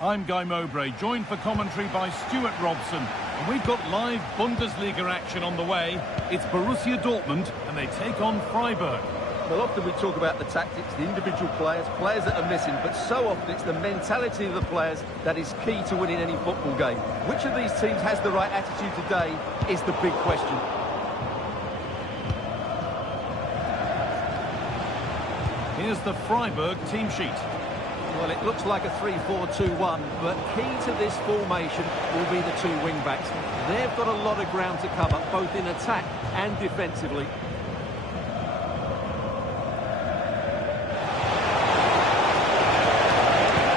I'm Guy Mowbray, joined for commentary by Stuart Robson. And we've got live Bundesliga action on the way. It's Borussia Dortmund, and they take on Freiburg. Well, often we talk about the tactics, the individual players that are missing, but so often it's the mentality of the players that is key to winning any football game. Which of these teams has the right attitude today is the big question. Here's the Freiburg team sheet. Well, it looks like a 3-4-2-1, but key to this formation will be the two wing-backs. They've got a lot of ground to cover, both in attack and defensively.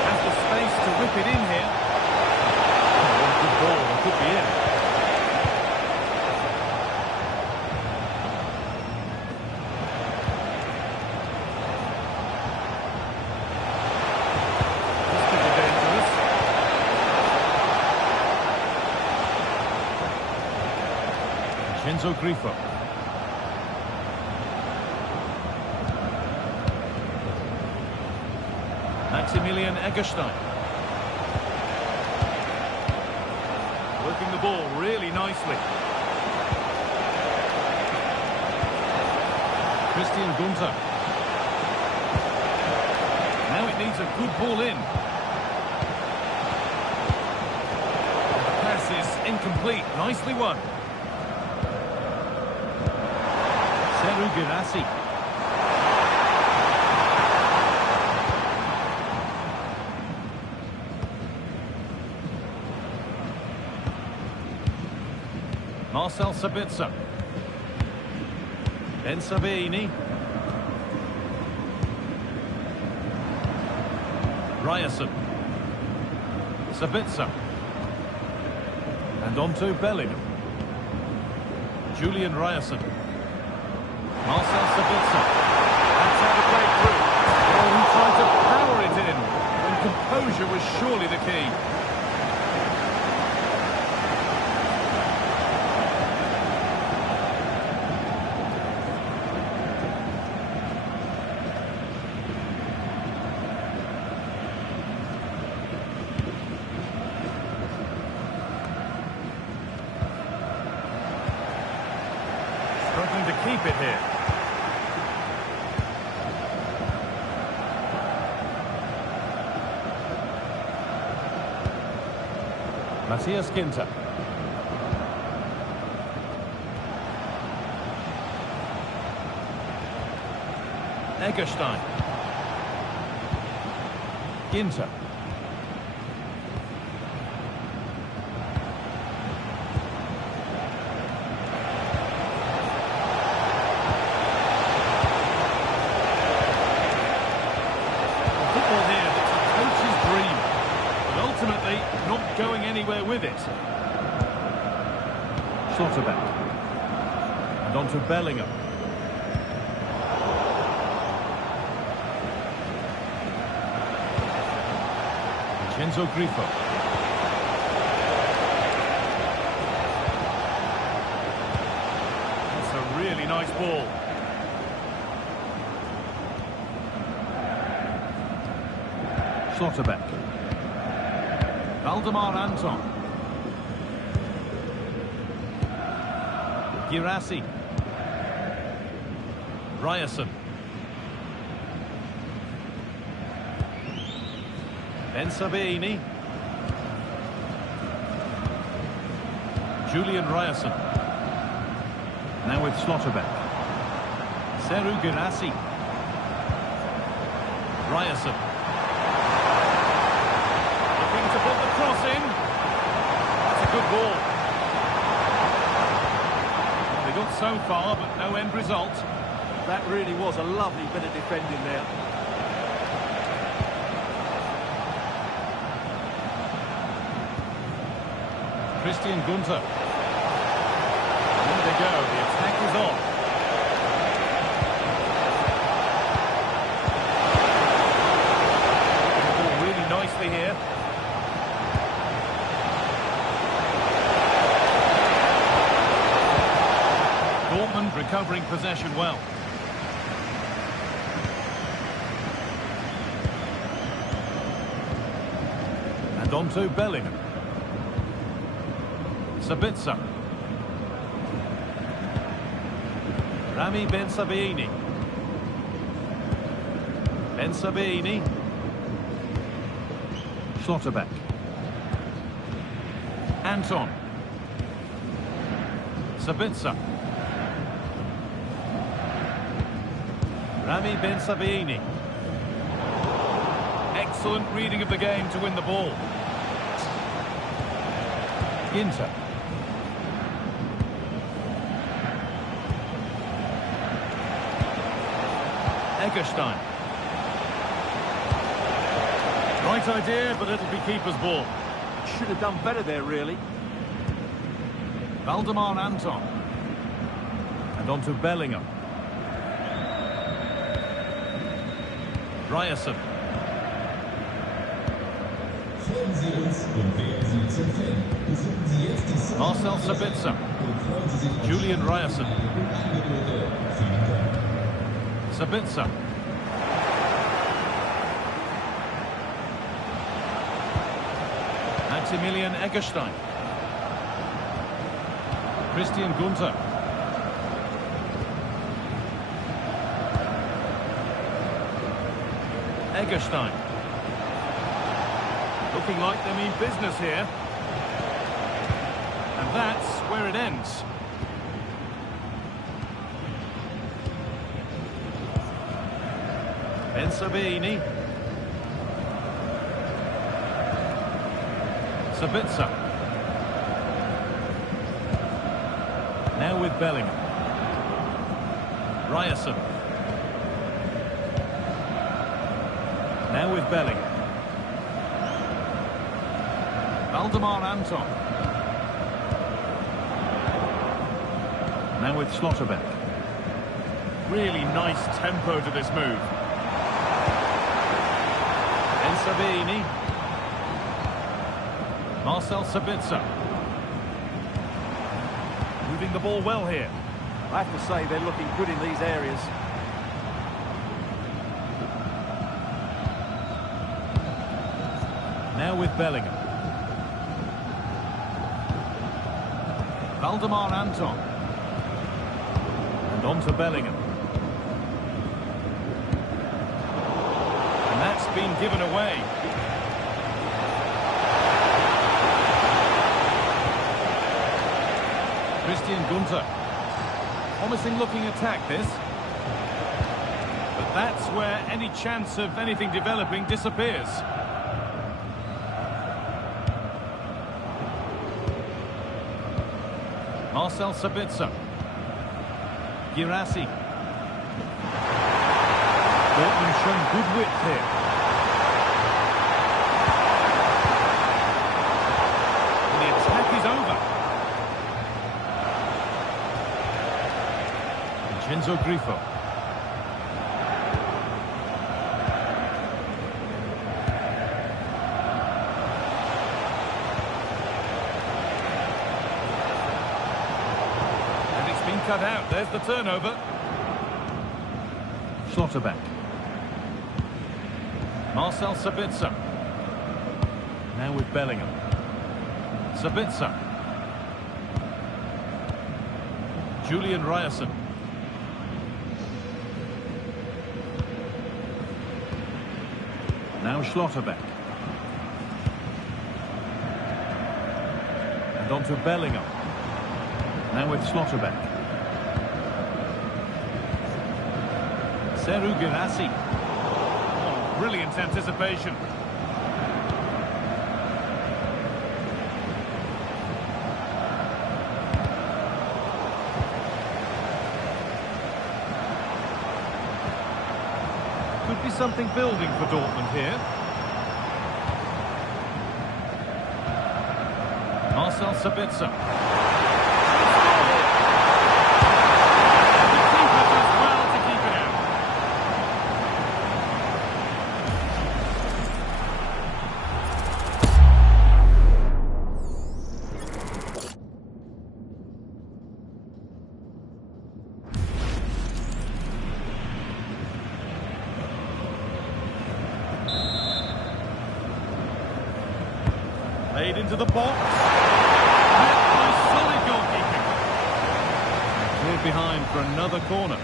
Has the space to whip it in here. Oh, good ball, it could be in. Enzo Grifo. Maximilian Eggestein. Working the ball really nicely. Christian Gunter. Now it needs a good ball in. The pass is incomplete. Nicely won. Girassi. Marcel Sabitzer. Ben Sabini. Ryerson. Sabitzer. And on to Bellingham. Julian Ryerson. Marcel Sabitzer. That's how the breakthrough. Oh, he tried to power it in, when composure was surely the key. Struggling to keep it here. Matthias Ginter. Eggestein. Ginter. Football here that's a coach's dream, but ultimately not going anywhere with it. Schlotterbeck. And on to Bellingham. Enzo Grifo. That's a really nice ball. Schlotterbeck. Valdemar Anton. Girassi. Ryerson. Ben Sabini. Julian Ryerson. Now with Schlotterbeck. Seru Girassi. Ryerson. Looking to put the cross in. That's a good ball. Well, they got so far, but no end result. That really was a lovely bit of defending there. Christian Gunter. There they go, the attack is on. Ball really nicely here. Dortmund recovering possession well. And on to Bellingham. Sabitzer. Rami Ben Sabaini. Ben Sabaini. Schlotterbeck. Anton. Sabitzer. Rami Ben Sabaini. Excellent reading of the game to win the ball. Ginter. Egerstein. Right idea, but it'll be keeper's ball. Should have done better there, really. Valdemar Anton. And on to Bellingham. Ryerson. Marcel Sabitzer. Julian Ryerson. Sabitzer. Maximilian Egerstein. Christian Gunther. Egerstein. Looking like they mean business here. And that's where it ends. Ben Sabaini. Sabitzer. Now with Bellingham. Ryerson. Now with Bellingham. Valdemar Anton. Now with Schlotterbeck. Really nice tempo to this move. Ben Sabaini. Marcel Sabitzer. Moving the ball well here. I have to say they're looking good in these areas. Now with Bellingham. Valdemar Anton. And on to Bellingham. And that's been given away. Christian Gunther. Promising looking attack this. But that's where any chance of anything developing disappears. Marcel Sabitzer. Girassi. Dortmund showing good width here. And the attack is over. Vincenzo Grifo. Cut out, there's the turnover. Schlotterbeck. Marcel Sabitzer. Now with Bellingham. Sabitzer. Julian Ryerson. Now Schlotterbeck. And on to Bellingham. Now with Schlotterbeck. Seru Girassi. Oh, brilliant anticipation. Could be something building for Dortmund here. Marcel Sabitzer. Played into the box. Met by solid goalkeeping. Cleared behind for another corner.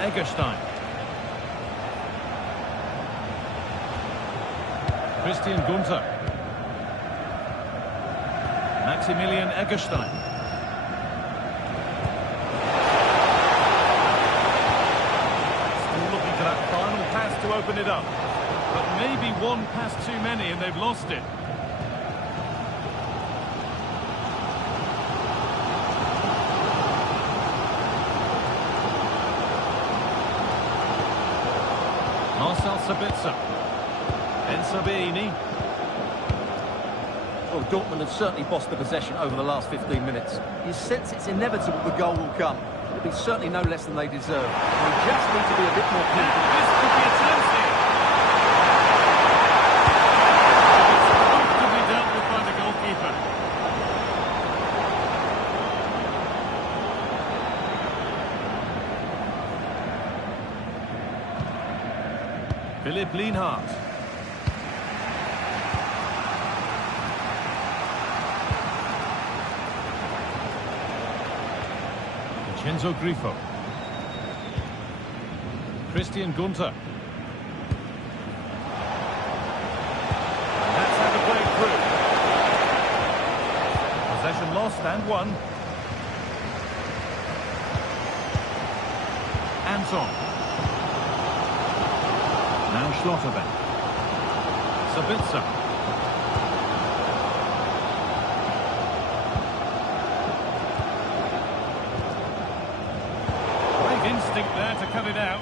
Egerstein. Christian Gunther. Maximilian Egerstein. Still looking for that final pass to open it up. But maybe one pass too many and they've lost it. Marcel Sabitzer. Ben-Sabini. Well, Dortmund have certainly bossed the possession over the last 15 minutes. You sense it's inevitable the goal will come. It'll be certainly no less than they deserve. They just need to be a bit more confident. This could be a chance here. It's comfortably dealt with by the goalkeeper. Philipp Lienhardt. Vincenzo Grifo. Christian Gunther. That's how to play through. Possession lost and won. Anton. Now Schlotterbeck. Sabitzer. Great instinct there to cut it out.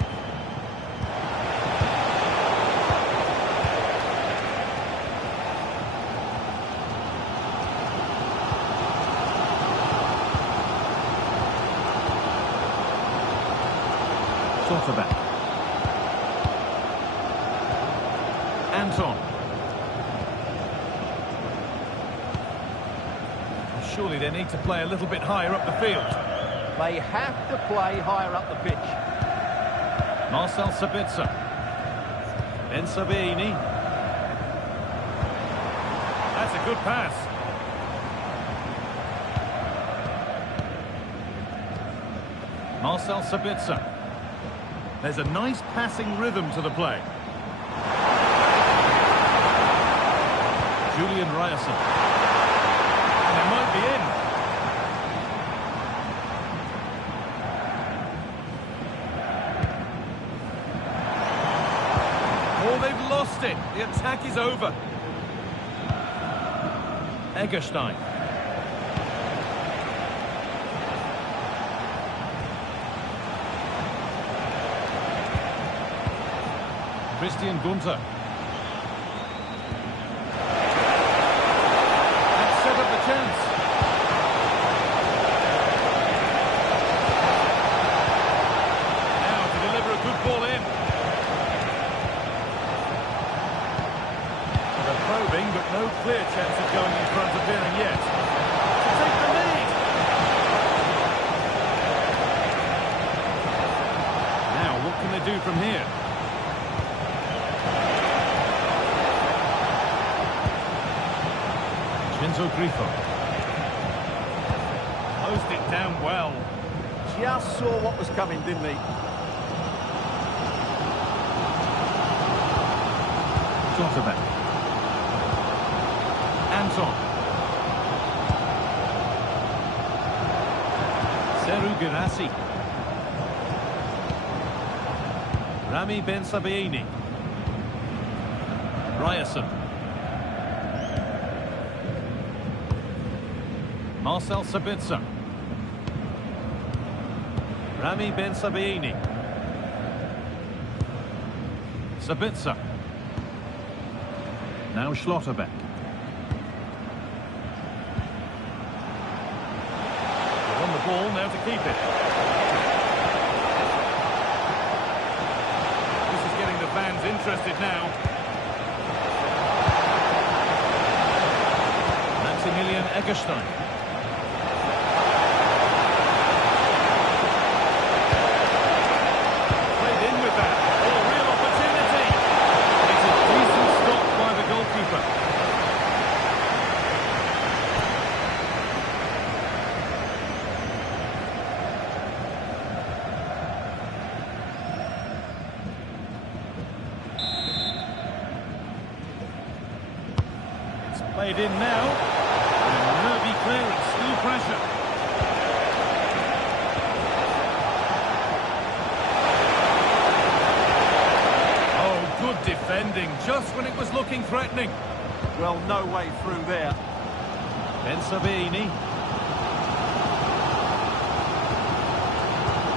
Schlotterbeck. Anton. Surely they need to play a little bit higher up the field. They have to play higher up the pitch. Marcel Sabitzer. Ben-Sabini. That's a good pass. Marcel Sabitzer. There's a nice passing rhythm to the play. Julian Ryerson. And it might be in. Oh, they've lost it. The attack is over. Egerstein. Christian Gunther. Chance. Now to deliver a good ball in. They're probing, but no clear chance of going in front appearing yet. To take the lead. Now, what can they do from here? Vincenzo Grifo. Closed it down well. Just saw what was coming, didn't he? Schlotterbeck. Anton. Seru Girassi. Rami Ben-Sabini. Ryerson. Marcel Sabitzer. Rami Ben-Sabini. Sabitzer. Now Schlotterbeck. They're on the ball now to keep it. This is getting the fans interested now. Maximilian Eggestein. Played in with that. Oh, real opportunity. It's a decent stop by the goalkeeper. It's played in now. Nervy clearance, still pressure. Oh, good defending, just when it was looking threatening. Well, no way through there. Ben Sabini.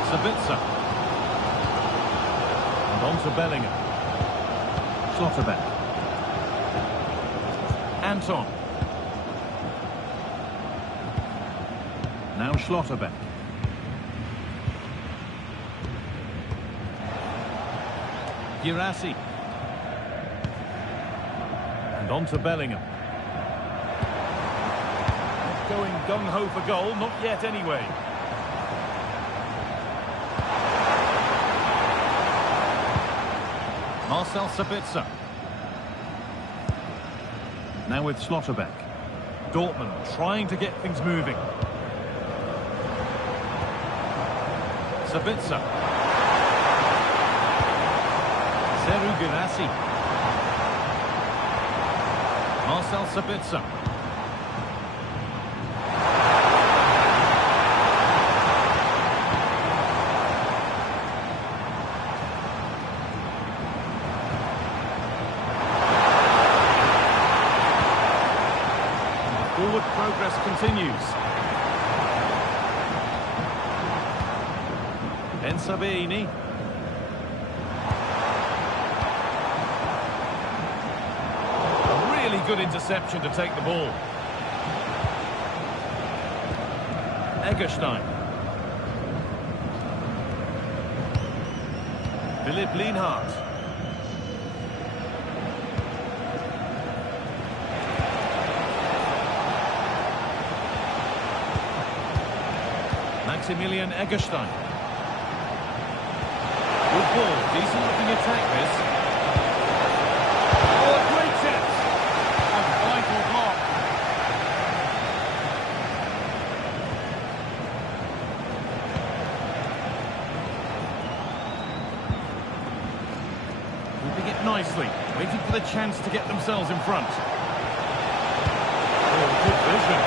Sabitzer. And on to Bellingham. Schlotterbeck. Anton. Now Schlotterbeck. Girassi. And on to Bellingham. Not going gung-ho for goal, not yet anyway. Marcel Sabitzer. Now with Schlotterbeck. Dortmund trying to get things moving. Sabitzer. Seru Girassi. Marcel Sabitzer. Forward progress continues. Ben Sabini. A really good interception to take the ball. Eggestein. Philipp Lienhardt. Maximilian Eggestein. Good ball, decent looking attack this. Oh, great chance! A vital block. Keeping it nicely, waiting for the chance to get themselves in front. Oh, good vision.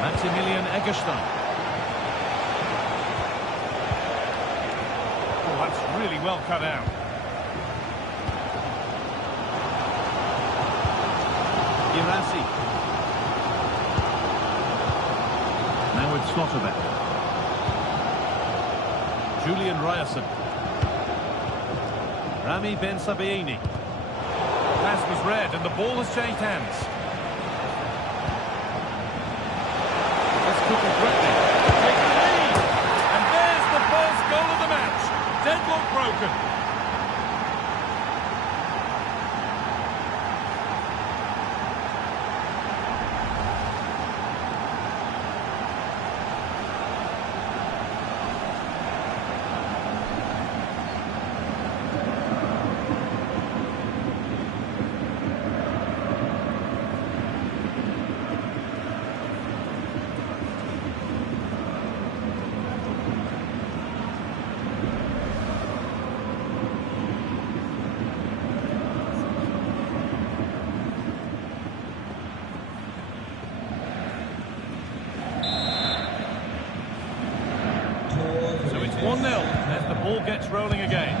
Maximilian Eggestein. Oh, that's really well cut out. Girassi. Now with Schlotterbeck. Julian Ryerson. Rami Ben Sabini. Pass was read and the ball has changed hands. Threatening to take the lead, and there's the first goal of the match. Deadlock broken. So it's 1-0 as the ball gets rolling again.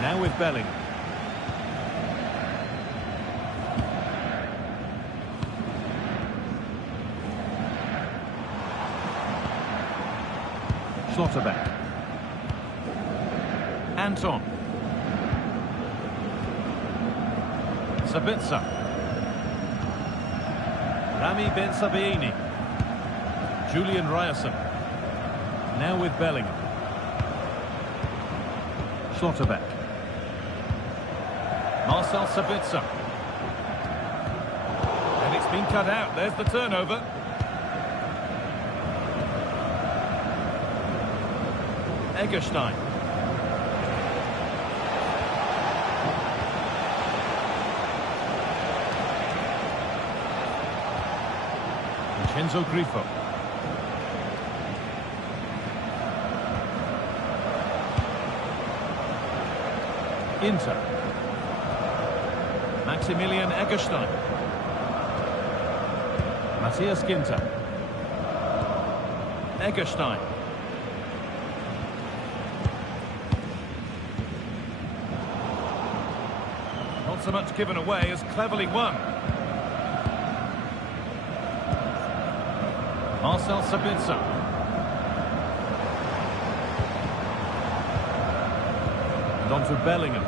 Now with Bellingham. Schlotterbeck. Anton. Sabitzer. Rami Ben Sabaini. Julian Ryerson. Now with Bellingham. Schlotterbeck. Marcel Sabitzer. And it's been cut out. There's the turnover. Egerstein. Vincenzo Grifo. Inter. Maximilian Egerstein. Matthias Ginter. Egerstein. Not so much given away as cleverly won. Marcel Sabitzer. And on to Bellingham.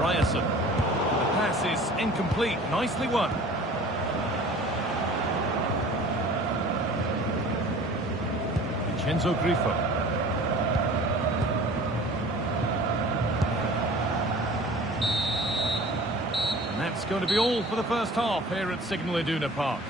Ryerson. The pass is incomplete. Nicely won. Vincenzo Grifo. And that's going to be all for the first half here at Signal Iduna Park.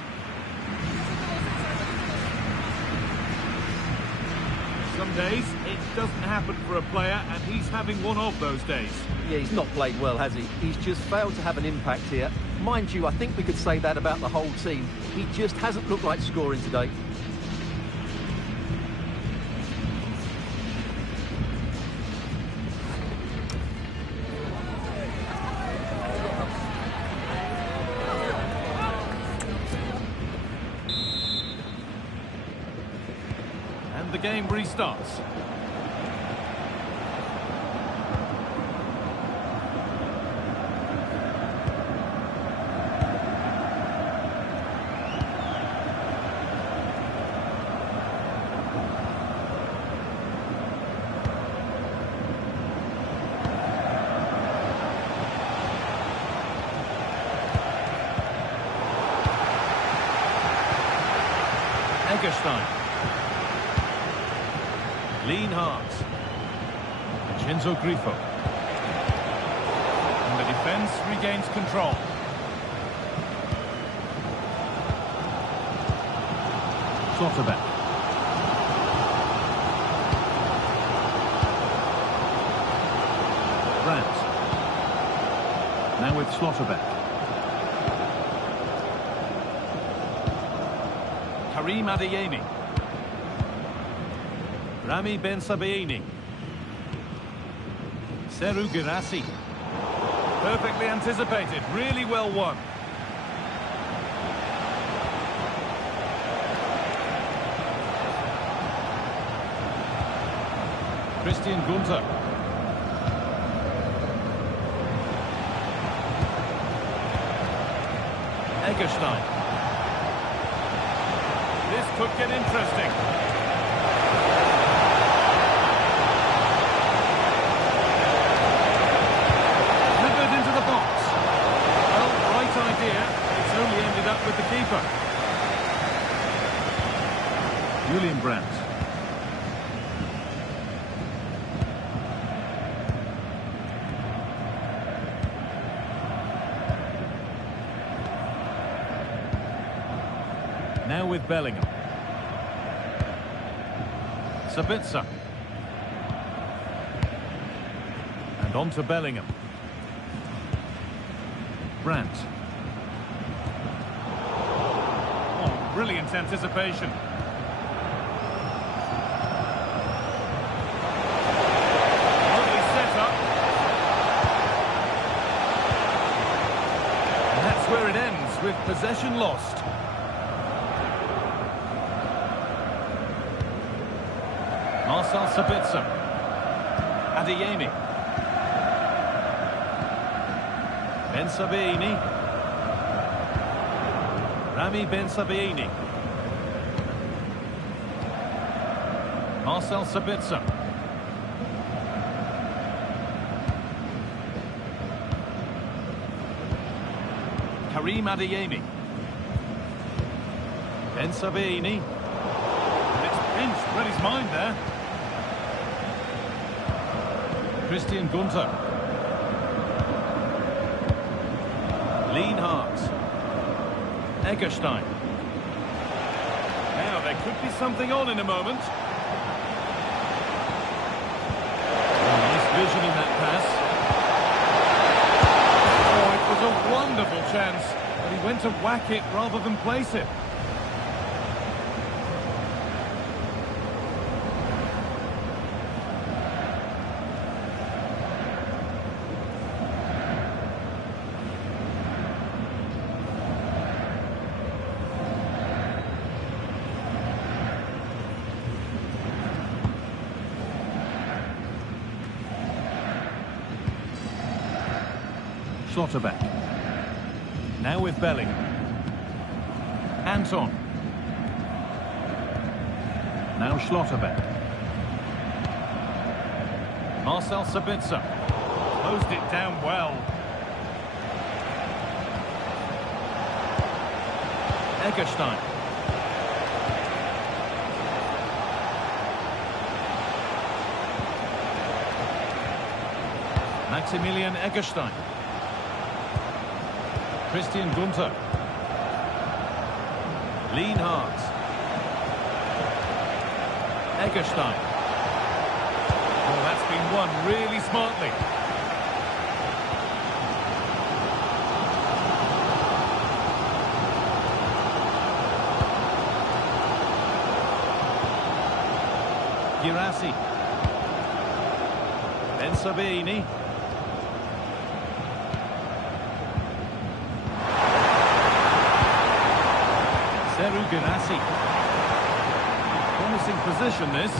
Some days it doesn't happen for a player, and he's having one of those days. Yeah, he's not played well, has he? He's just failed to have an impact here. Mind you, I think we could say that about the whole team. He just hasn't looked like scoring today. And the game restarts. Egerstein. Lienhardt. Vincenzo Grifo. And the defence regains control. Schlotterbeck. Brandt. Now with Schlotterbeck. Karim Adeyemi. Rami Ben Sabaini. Seru Girassi. Perfectly anticipated, really well won. Christian Gunther. Egerstein. This could get interesting. Delivered into the box. Well, right idea. It's only ended up with the keeper. Julian Brandt. Now with Bellingham. Sabitzer. And on to Bellingham. Brandt. Oh, brilliant anticipation. Lovely setup. And that's where it ends, with possession lost. Marcel Sabitzer. Adeyemi. Ben Sabaini. Rami Ben Sabaini. Marcel Sabitzer. Karim Adeyemi. Ben Sabaini. It's pinched, read his mind there. Christian Gunter. Lienhardt. Egerstein. Now there could be something on in a moment. Nice vision in that pass. Oh, it was a wonderful chance, but he went to whack it rather than place it. Schlotterbeck. Now with Bellingham. Anton. Now Schlotterbeck. Marcel Sabitzer. Closed it down well. Egerstein. Maximilian Egerstein. Christian Gunter. Lienhardt. Egerstein. Oh, that's been won really smartly. Girassi. Ben Sabaini. Girassi. Promising position, this.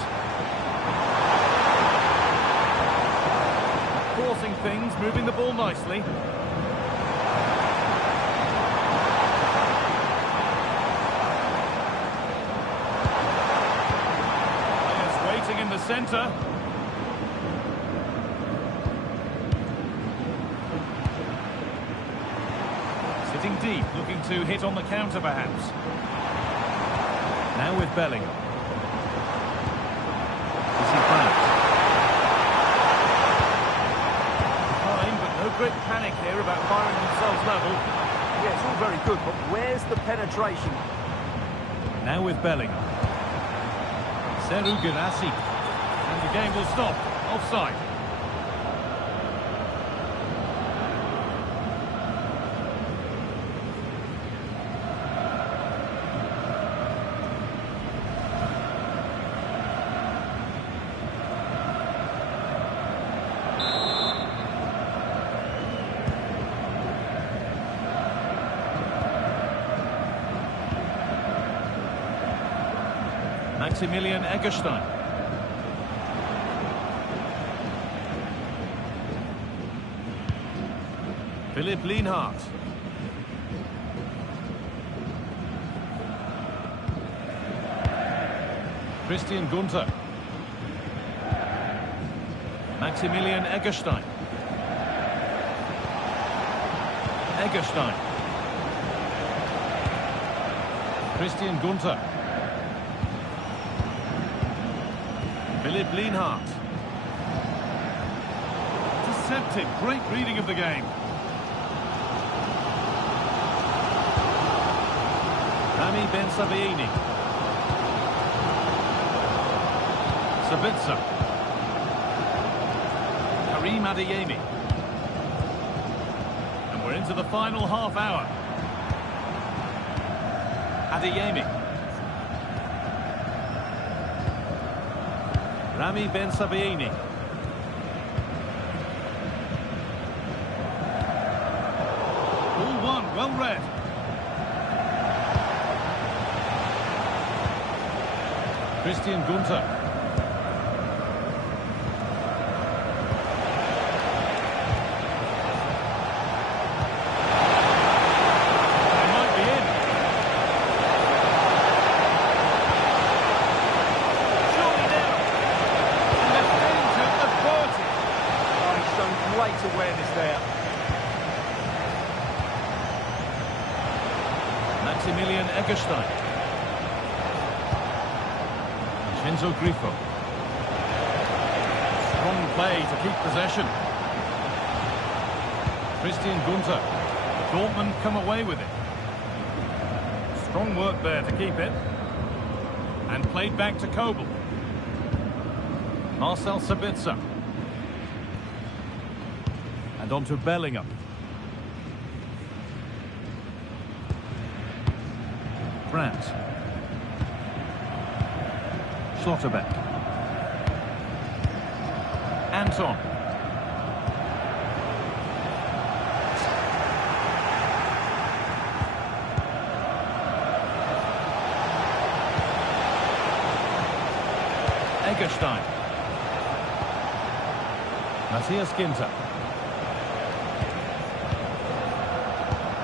Forcing things, moving the ball nicely. Players waiting in the centre. Sitting deep, looking to hit on the counter perhaps. Now with Bellingham. Is he back? Fine, but no great panic here about firing themselves level. Yeah, it's all very good, but where's the penetration? Now with Bellingham. Serhou Guirassy. And the game will stop. Offside. Maximilian Egerstein. Philipp Lienhardt. Christian Gunter. Maximilian Egerstein. Egerstein. Christian Gunter. Philipp Lienhardt. Deceptive, great reading of the game. Rami Ben Sabaini. Sabitzer. Karim Adeyemi. And we're into the final half hour. Adeyemi. Rami Ben Sabaini. Ball one, well read. Christian Gunter. awareness there. Maximilian Eggestein. Vincenzo Grifo. Strong play to keep possession. Christian Gunter. Dortmund come away with it. Strong work there to keep it. And played back to Kobel. Marcel Sabitzer. And on to Bellingham. Brandt. Schlotterbeck. Anton. Eggestein. Matthias Ginter.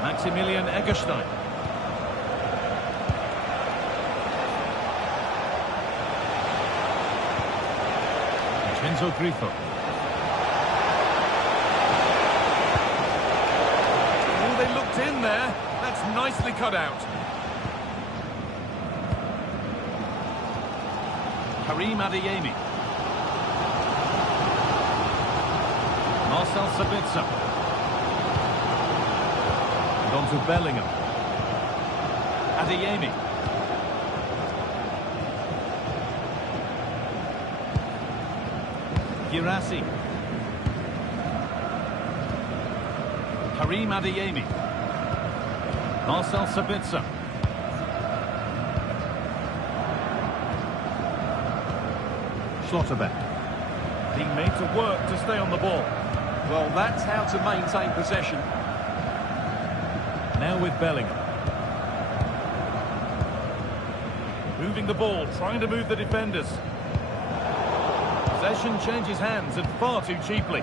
Maximilian Eggestein. Vincenzo Grifo. Oh, they looked in there. That's nicely cut out. Karim Adeyemi. Marcel Sabitzer. And on to Bellingham. Adeyemi. Girassi. Karim Adeyemi. Marcel Sabitzer. Schlotterbeck. Being made to work to stay on the ball. Well, that's how to maintain possession. Now with Bellingham. Moving the ball, trying to move the defenders. Possession changes hands and far too cheaply.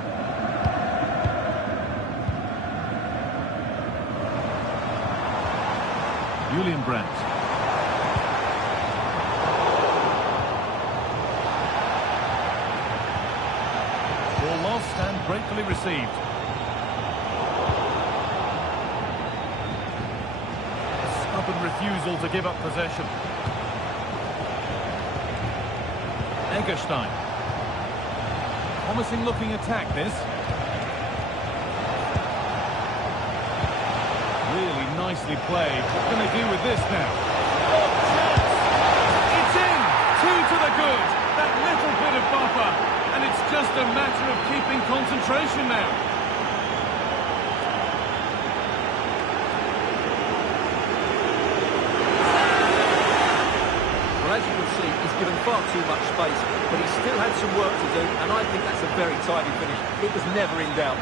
Julian Brandt. Ball lost and gratefully received. A stubborn refusal to give up possession. Eggestein. Promising looking attack, this. Really nicely played. What can they do with this now? Oh, chance! It's in! 2 to the good. That little bit of buffer. And it's just a matter of keeping concentration now. Well, as you can see, he's given far too much space, but he still had some work to do, and I think that's a very tidy finish. It was never in doubt.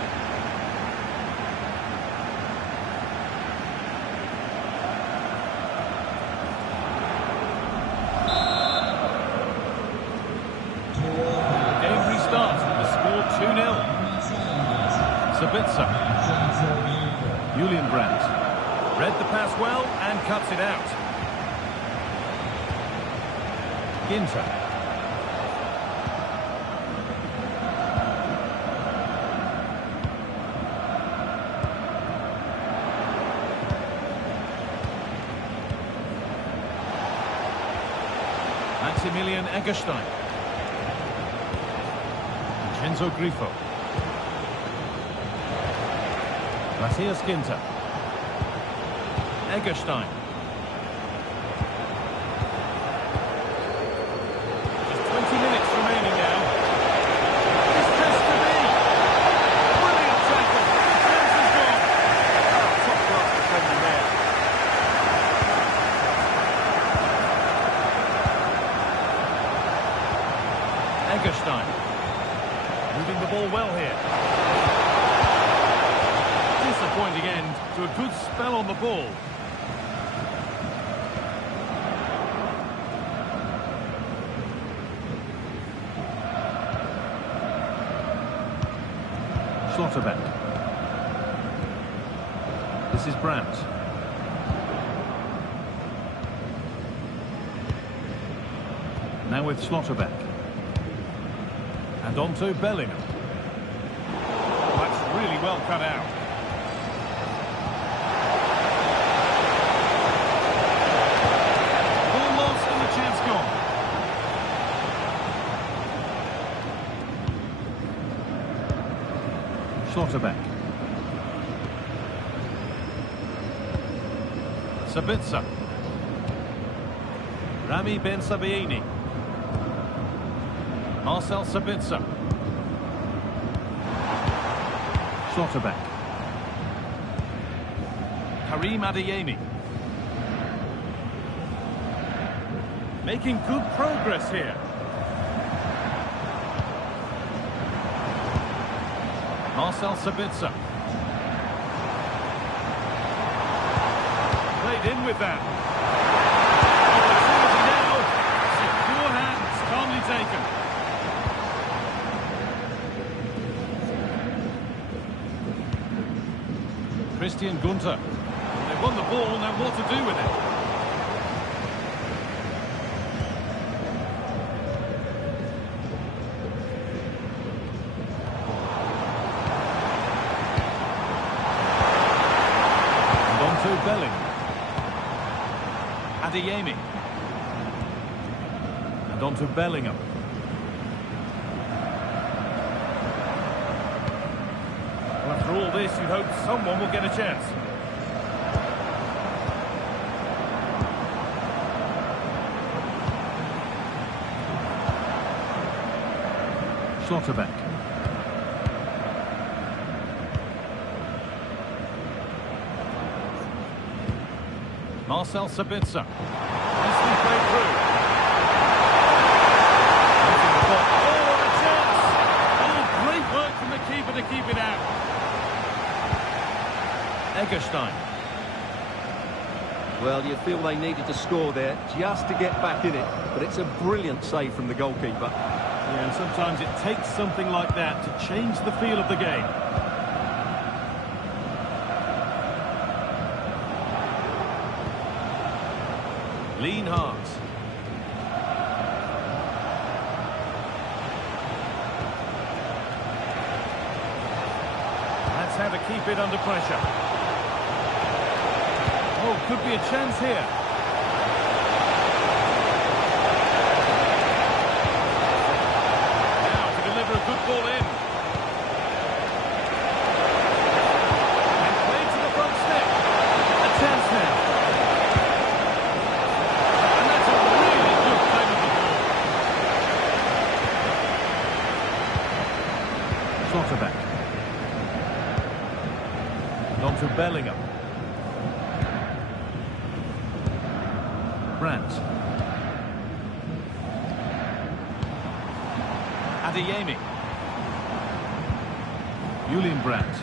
Game restarts. The score 2-0. Sabitzer. Julian Brandt. Read the pass well and cuts it out. Ginter. Maximilian Eggestein. Vincenzo Grifo. Matthias Ginter. Eggestein. Just 20 minutes remaining now. This has to be. Brilliant tackle. The chance is gone. Oh, top class defending there. Eggestein. Moving the ball well here. Disappointing end to a good spell on the ball. Schlotterbeck. This is Brandt. Now with Schlotterbeck. And on to Bellingham. That's really well cut out. Ball lost and the chance gone. Schlotterbeck. Sabitzer. Rami Ben Sabiini. Marcel Sabitzer. Schlotterbeck. Karim Adeyemi. Making good progress here. Marcel Sabitzer. Played in with that. Opportunity now. Secure hands, calmly taken. Christian Gunter. They've won the ball, now what to do with it? And on to Belling. Adeyemi. And on to Bellingham. After all this, you'd hope someone will get a chance. Schlotterbeck. Marcel Sabitzer. Nicely played through. Oh, what a chance! Oh, great work from the keeper to keep it out. Egerstein. Well, you feel they needed to score there just to get back in it, but it's a brilliant save from the goalkeeper. Yeah, and sometimes it takes something like that to change the feel of the game. Lienhart. That's how to keep it under pressure. Oh, could be a chance here. Now to deliver a good ball in. And played to the front step. A chance now. And that's a really good play with the ball. Schlotterbeck. And on to Bellingham. Brandt. Adeyemi. Julian Brandt.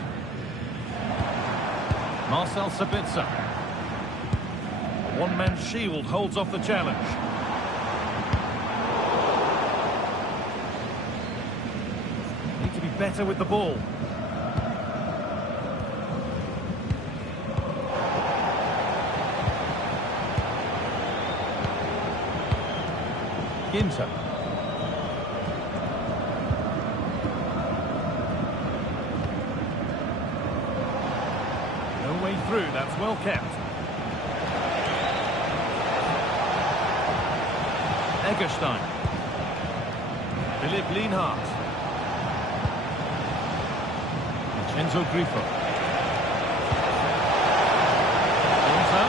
Marcel Sabitzer. One-man shield holds off the challenge. Need to be better with the ball. Ginter. No way through, that's well kept. Egerstein. Philipp Lienhart. Vincenzo Grifo. Ginter.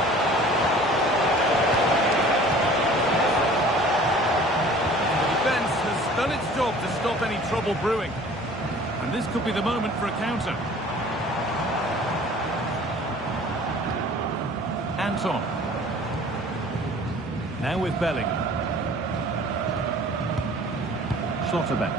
Done its job to stop any trouble brewing. And this could be the moment for a counter. Anton. Now with Bellingham. Schlotterbeck.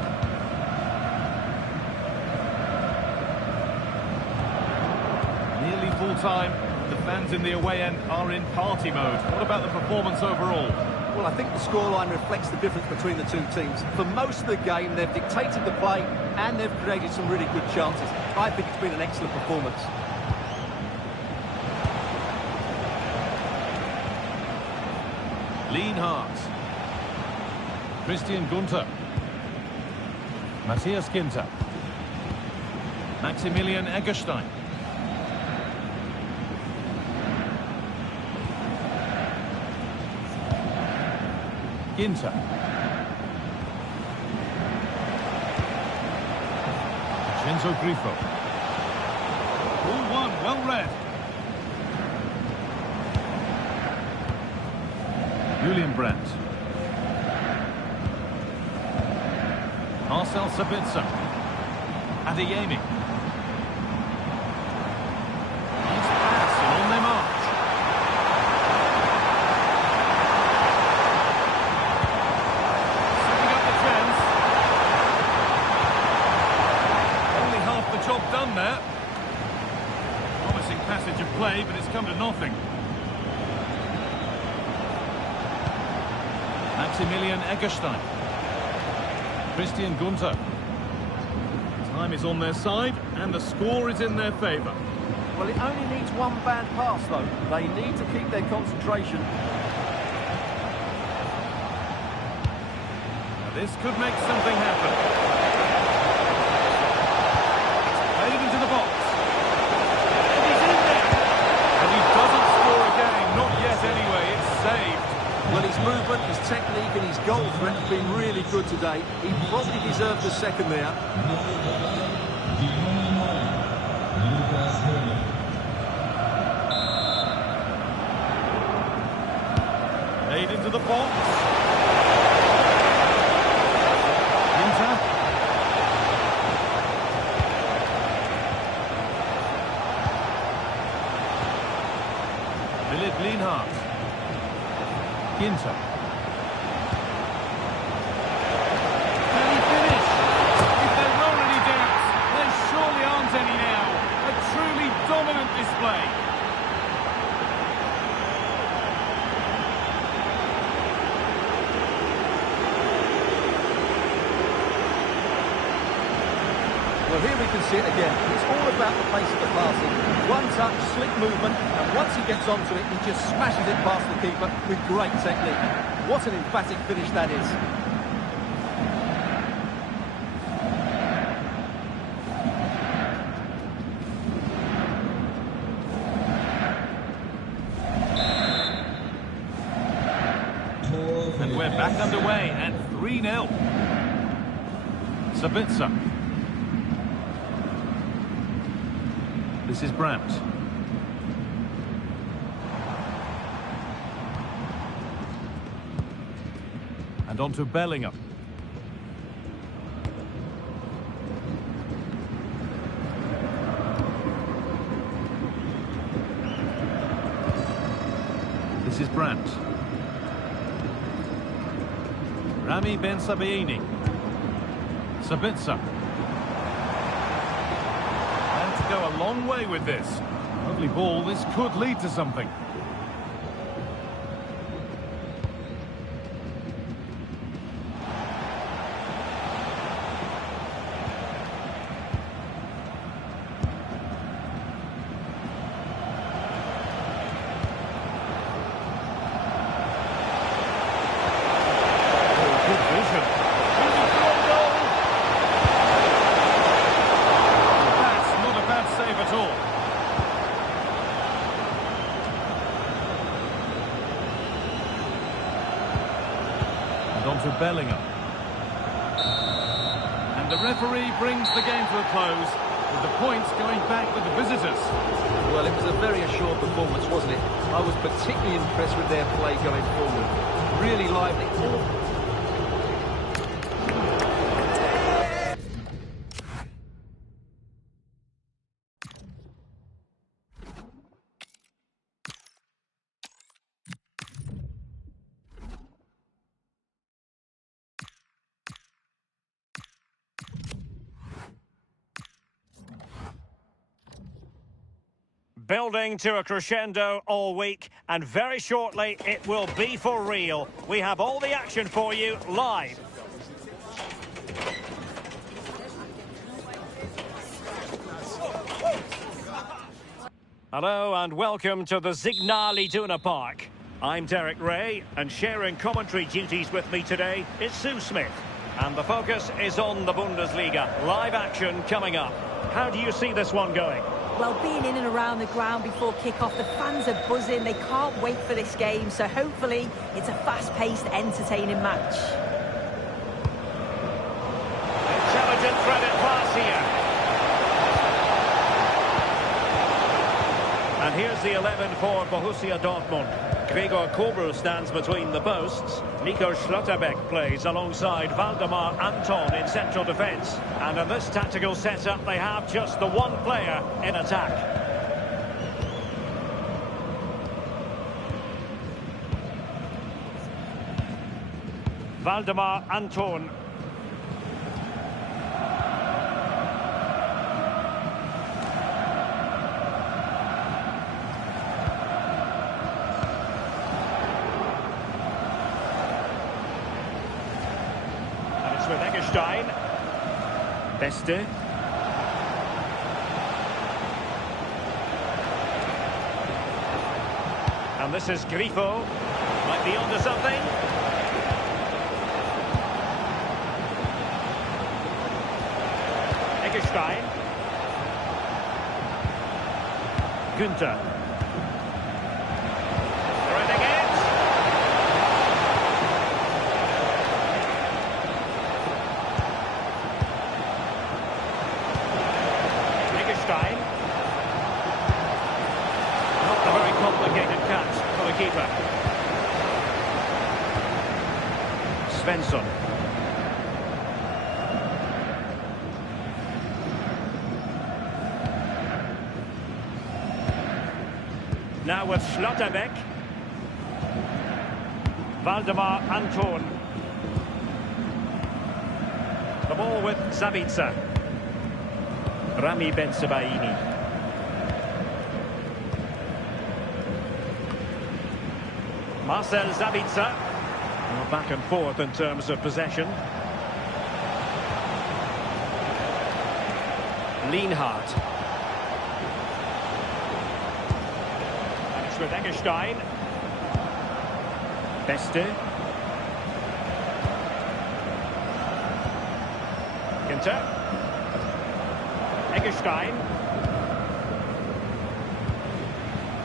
Nearly full time. The fans in the away end are in party mode. What about the performance overall? Well, I think the scoreline reflects the difference between the two teams. For most of the game, they've dictated the play and they've created some really good chances. I think it's been an excellent performance. Lienhart. Christian Gunter. Matthias Ginter. Maximilian Eggestein. Ginter. Vincenzo Grifo. Ball one, well read. Julian Brandt. Marcel Sabitzer. Adeyemi. Nice pass and on they march. Setting up the chance. Only half the job done there. Promising passage of play, but it's come to nothing. Maximilian Eggestein. Christian Gunter. Time is on their side, and the score is in their favour. Well, it only needs one bad pass, though. They need to keep their concentration. Now, this could make something happen. It's played into the box. And he's in there. And he doesn't score again. Not yet, anyway. It's saved. Well, his movement, his technique and his goal threat have been really good today. He probably deserved the second there. Played into the box. Inter. Philipp Lienhardt. Ginter. Can he finish? If there were any doubts, there surely aren't any now. A truly dominant display. Well, here we can see it again. It's all about the pace of the passing. One touch, slick movement, and once he gets onto it, he just smashes it past the keeper with great technique. What an emphatic finish that is. And we're back underway at 3-0. Sabitzer. This is Brandt. And on to Bellingham. This is Brandt. Rami Ben Sabaini. Sabitzer. Go a long way with this. Lovely ball, this could lead to something. Oh, good vision. Save at all. And on to Bellingham. And the referee brings the game to a close, with the points going back with the visitors. Well, it was a very assured performance, wasn't it? I was particularly impressed with their play going forward. Really lively. Building to a crescendo all week, and very shortly it will be for real. We have all the action for you live. Hello and welcome to the Signal Iduna Park. I'm Derek Ray, and sharing commentary duties with me today is Sue Smith. And the focus is on the Bundesliga. Live action coming up. How do you see this one going? Well, being in and around the ground before kick-off, the fans are buzzing. They can't wait for this game, so hopefully it's a fast-paced, entertaining match. Intelligent threaded pass here. And here's the 11 for Borussia Dortmund. Gregor Kobel stands between the posts. Nico Schlotterbeck plays alongside Waldemar Anton in central defence. And in this tactical setup, they have just the one player in attack. Waldemar Anton. With Eggestein. Beste. And this is Grifo. Might be onto something. Eggestein. Günther. Threading it. Not a very complicated catch for the keeper. Svensson. Now with Schlotterbeck. Waldemar Anton. The ball with Sabitzer. Rami Bensebaini. Marcel Sabitzer. Well, back and forth in terms of possession. Lienhardt. And it's with Eggestein. Beste. Günther. Eggestein.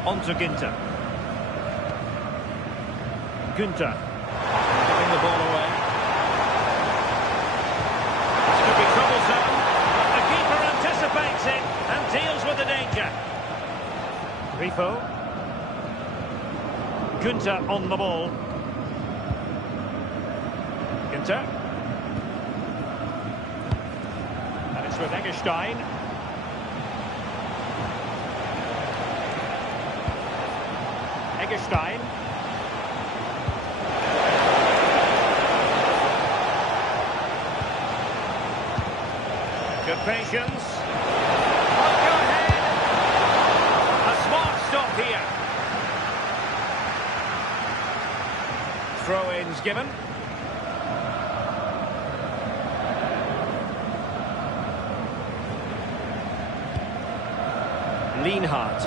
On to Günther. Günther. Giving the ball away. This could be troublesome, but the keeper anticipates it and deals with the danger. Grifo. Günther on the ball. Günther. And it's with Eggestein. Eggestein. Good patience. On your head. A smart stop here. Throw-ins given. Lienhardt.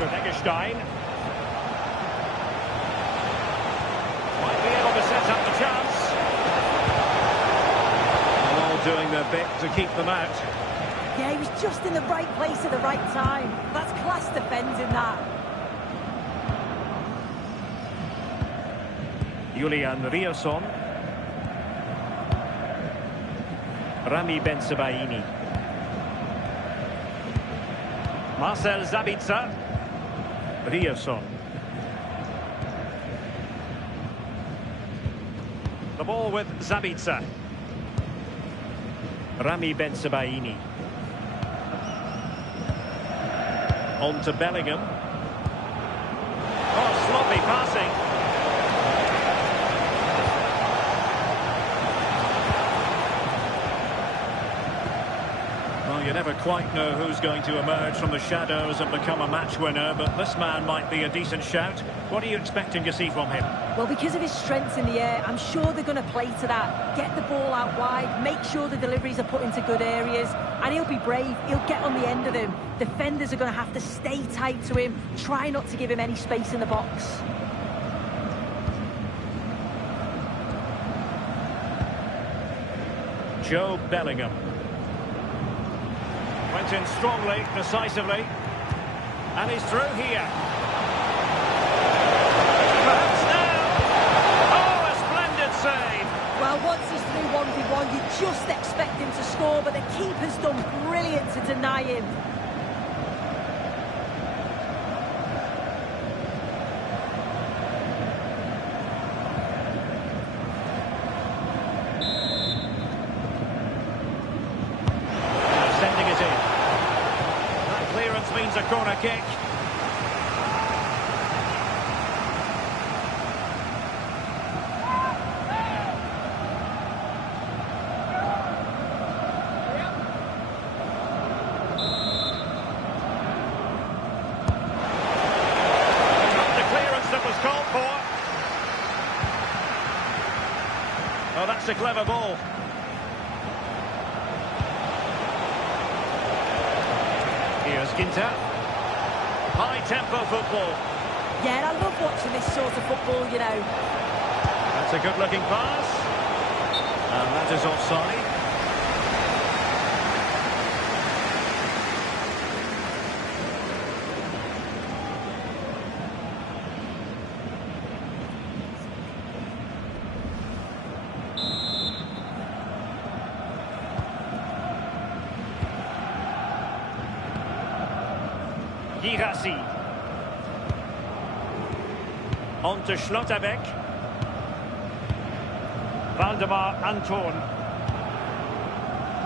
With Eggestein. Might be able to set up the chance. All doing their bit to keep them out. Yeah, he was just in the right place at the right time. That's class defending, that. Julian Riasson. Rami Bensebaini. Marcel Sabitzer. Riasson. The ball with Sabitzer. Rami Bensebaini. On to Bellingham. Oh, sloppy passing. Well, you never quite know who's going to emerge from the shadows and become a match winner, but this man might be a decent shout. What are you expecting to see from him? Well, because of his strength in the air, I'm sure they're going to play to that. Get the ball out wide, make sure the deliveries are put into good areas, and he'll be brave. He'll get on the end of them. Defenders are going to have to stay tight to him, try not to give him any space in the box. Joe Bellingham. Went in strongly, decisively. And he's through here. Perhaps now. Oh, a splendid save. Well, once he's through 1v1, you just expect him to score, but the keeper's done brilliant to deny him. Sending it in. That clearance means a corner kick. Oh, that's a clever ball. Here's Ginter. High-tempo football. Yeah, I love watching this sort of football, you know. That's a good-looking pass. And that is offside. Girassi. On to Schlotterbeck. Valdemar Anton.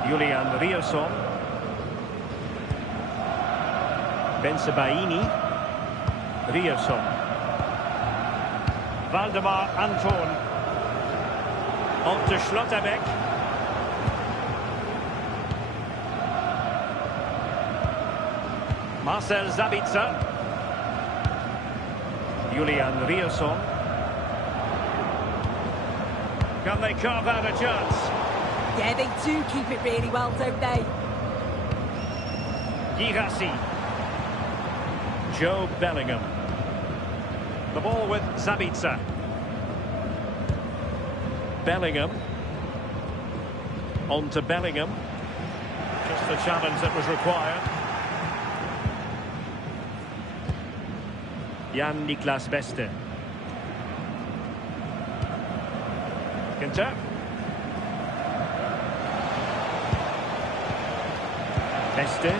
Julian Rierson. Bensebaini. Rierson. Valdemar Anton. On to Schlotterbeck. Marcel Sabitzer. Julian Rierson. Can they carve out a chance? Yeah, they do keep it really well, don't they? Girassi. Joe Bellingham. The ball with Sabitzer. Bellingham. On to Bellingham. Just the challenge that was required. Jan Niklas Beste. Ginter. Beste.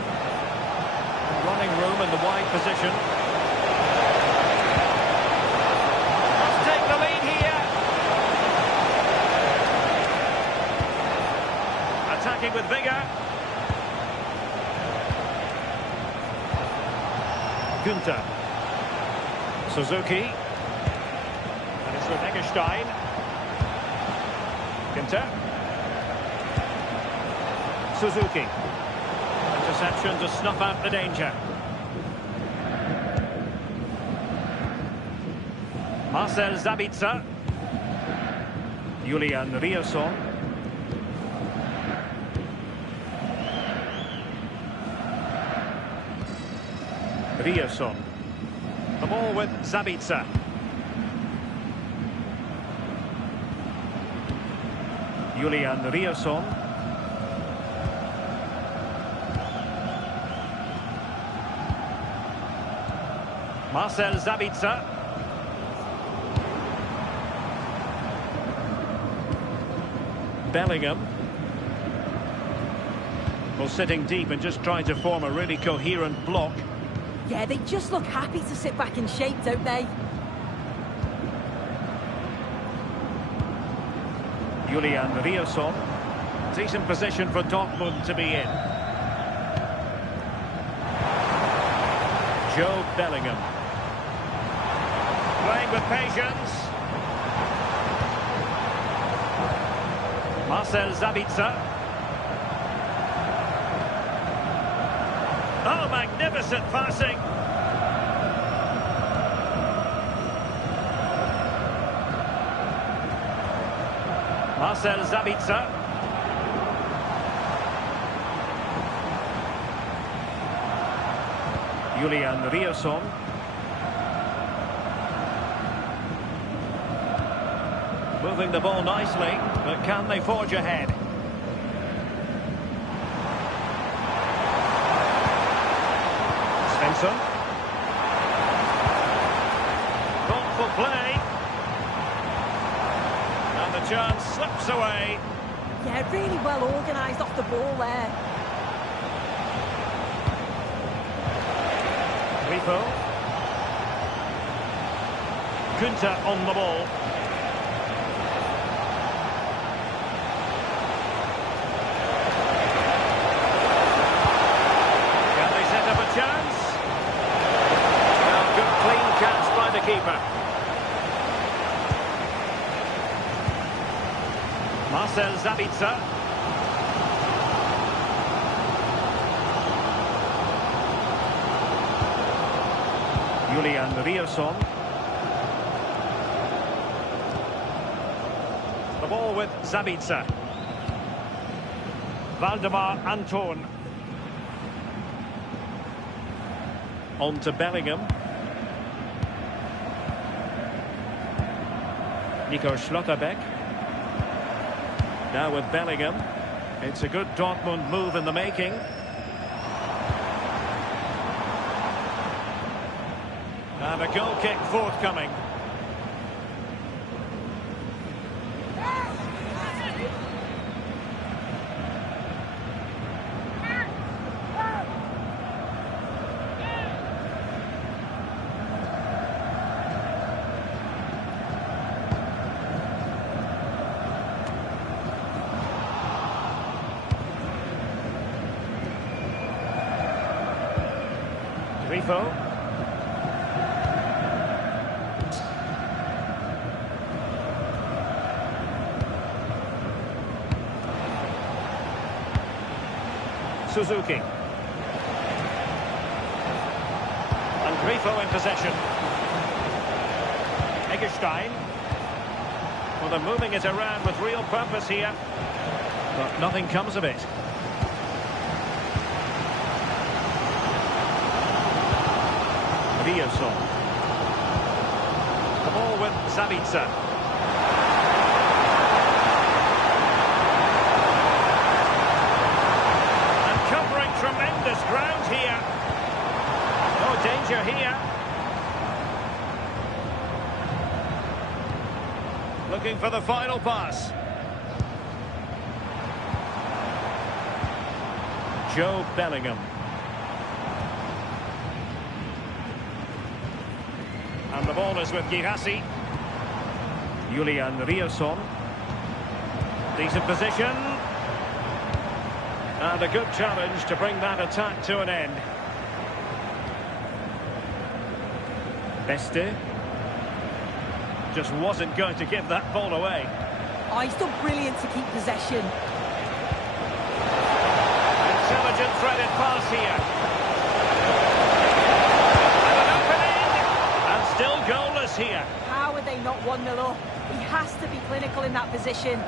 Running room in the wide position. Must take the lead here. Attacking with vigour. Günther. Suzuki. And it's with Eggestein. Günther. Suzuki. Interception to snuff out the danger. Marcel Sabitzer. Julian Rierson. Rierson. The ball with Sabitzer. Julian Rierson. Marcel Sabitzer. Bellingham. Well, sitting deep and just trying to form a really coherent block. Yeah, they just look happy to sit back in shape, don't they? Julian Rierson. Decent position for Dortmund to be in. Joe Bellingham. Playing with patience. Marcel Sabitzer. Oh, magnificent passing. Marcel Sabitzer. Julian Rierson. Moving the ball nicely, but can they forge ahead? Johansson. Thoughtful play. And the chance slips away. Yeah, really well organised off the ball there. Grifo. Kunta on the ball. Can they set up a chance? Well, good clean catch by the keeper. Marcel Sabitzer. Julian Rierson. The ball with Sabitzer. Valdemar Anton. On to Bellingham. Nico Schlotterbeck. Now with Bellingham. It's a good Dortmund move in the making. And a goal kick forthcoming. Grifo. Suzuki. And Grifo in possession. Eggestein. Well, they're moving it around with real purpose here. But nothing comes of it. Rierson. The ball with Sabitzer. Tremendous ground here. No danger here. Looking for the final pass. Joe Bellingham. And the ball is with Girassi. Julian Rierson. Decent position. And a good challenge to bring that attack to an end. Beste. Just wasn't going to give that ball away. Oh, he's done brilliant to keep possession. Intelligent threaded pass here. And an opening. And still goalless here. How are they not 1-0 up? He has to be clinical in that position.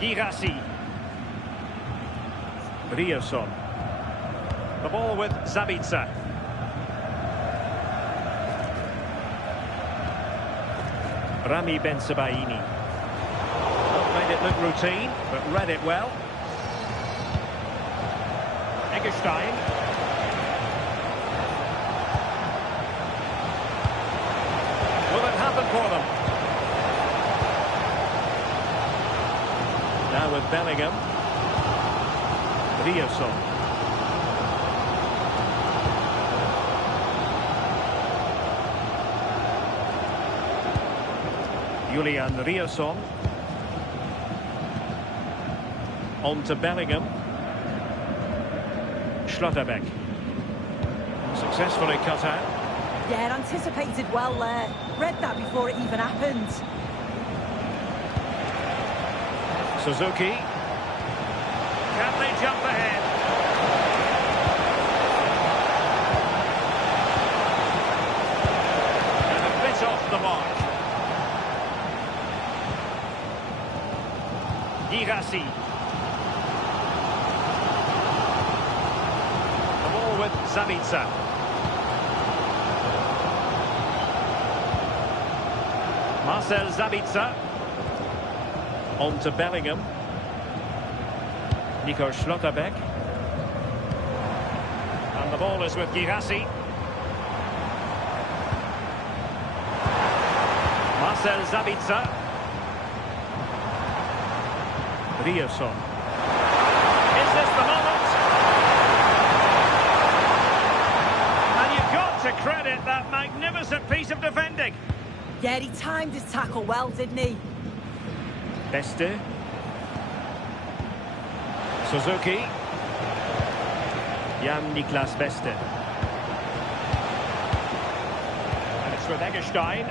Girassi. Rierson. The ball with Sabitzer. Rami Bensebaini. Made it look routine, but read it well. Eggestein. Will it happen for them? Now with Bellingham. Rierson. Julian Rierson. On to Bellingham. Schlotterbeck. Successfully cut out. Yeah, anticipated well there. Read that before it even happened. Suzuki. Can they jump ahead? And a bit off the mark. Girassi. Sabitzer. Marcel Sabitzer. On to Bellingham. Nico Schlotterbeck. And the ball is with Girassi. Marcel Sabitzer. Rierson. Is this the moment? And you've got to credit that magnificent piece of defending. Yeah, he timed his tackle well, didn't he? Beste. Suzuki. Jan-Niklas Beste. And it's with Eggestein.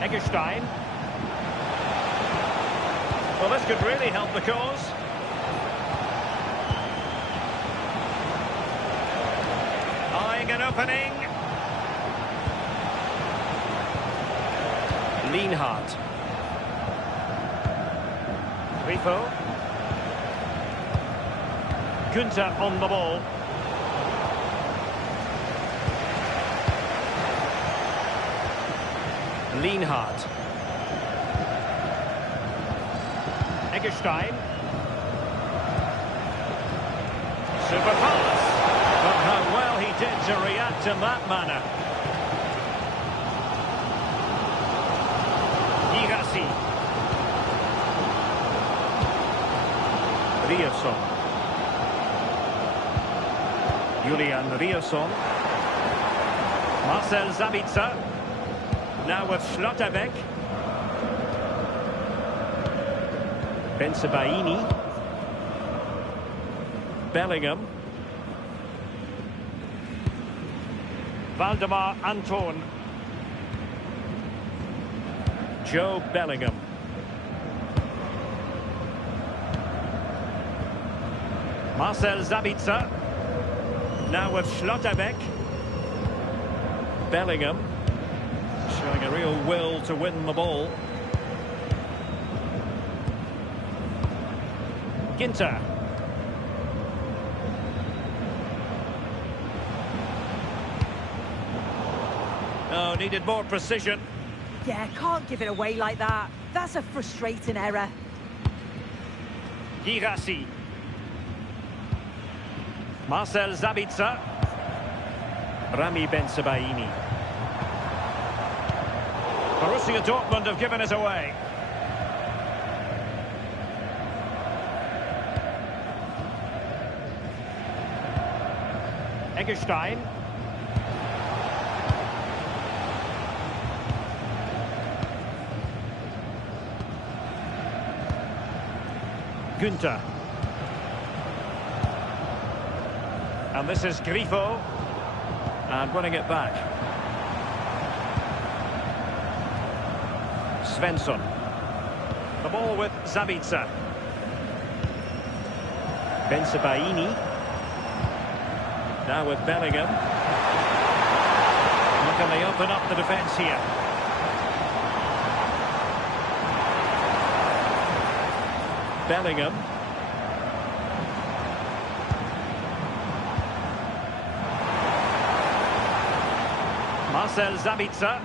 Eggestein. Well, this could really help the cause. Eyeing an opening. Lienhardt. Grifo. Günther on the ball. Lienhardt. Eggestein. Super pass. But how well he did to react in that manner. Girassi. Rierson. Julian Rierson. Marcel Sabitzer. Now with Schlotterbeck. Bensebaini. Bellingham. Valdemar Anton. Joe Bellingham. Marcel Sabitzer. Now with Schlotterbeck. Bellingham. Showing a real will to win the ball. Ginter. Oh, needed more precision. Yeah, can't give it away like that. That's a frustrating error. Girassi. Marcel Sabitzer. Rami Bensebaini. Borussia Dortmund have given it away. Eggestein. Günther. And this is Grifo. And winning it back. Svensson. The ball with Sabitzer. Bensebaini. Now with Bellingham. How can they open up the defence here? Bellingham. Marcel Sabitzer.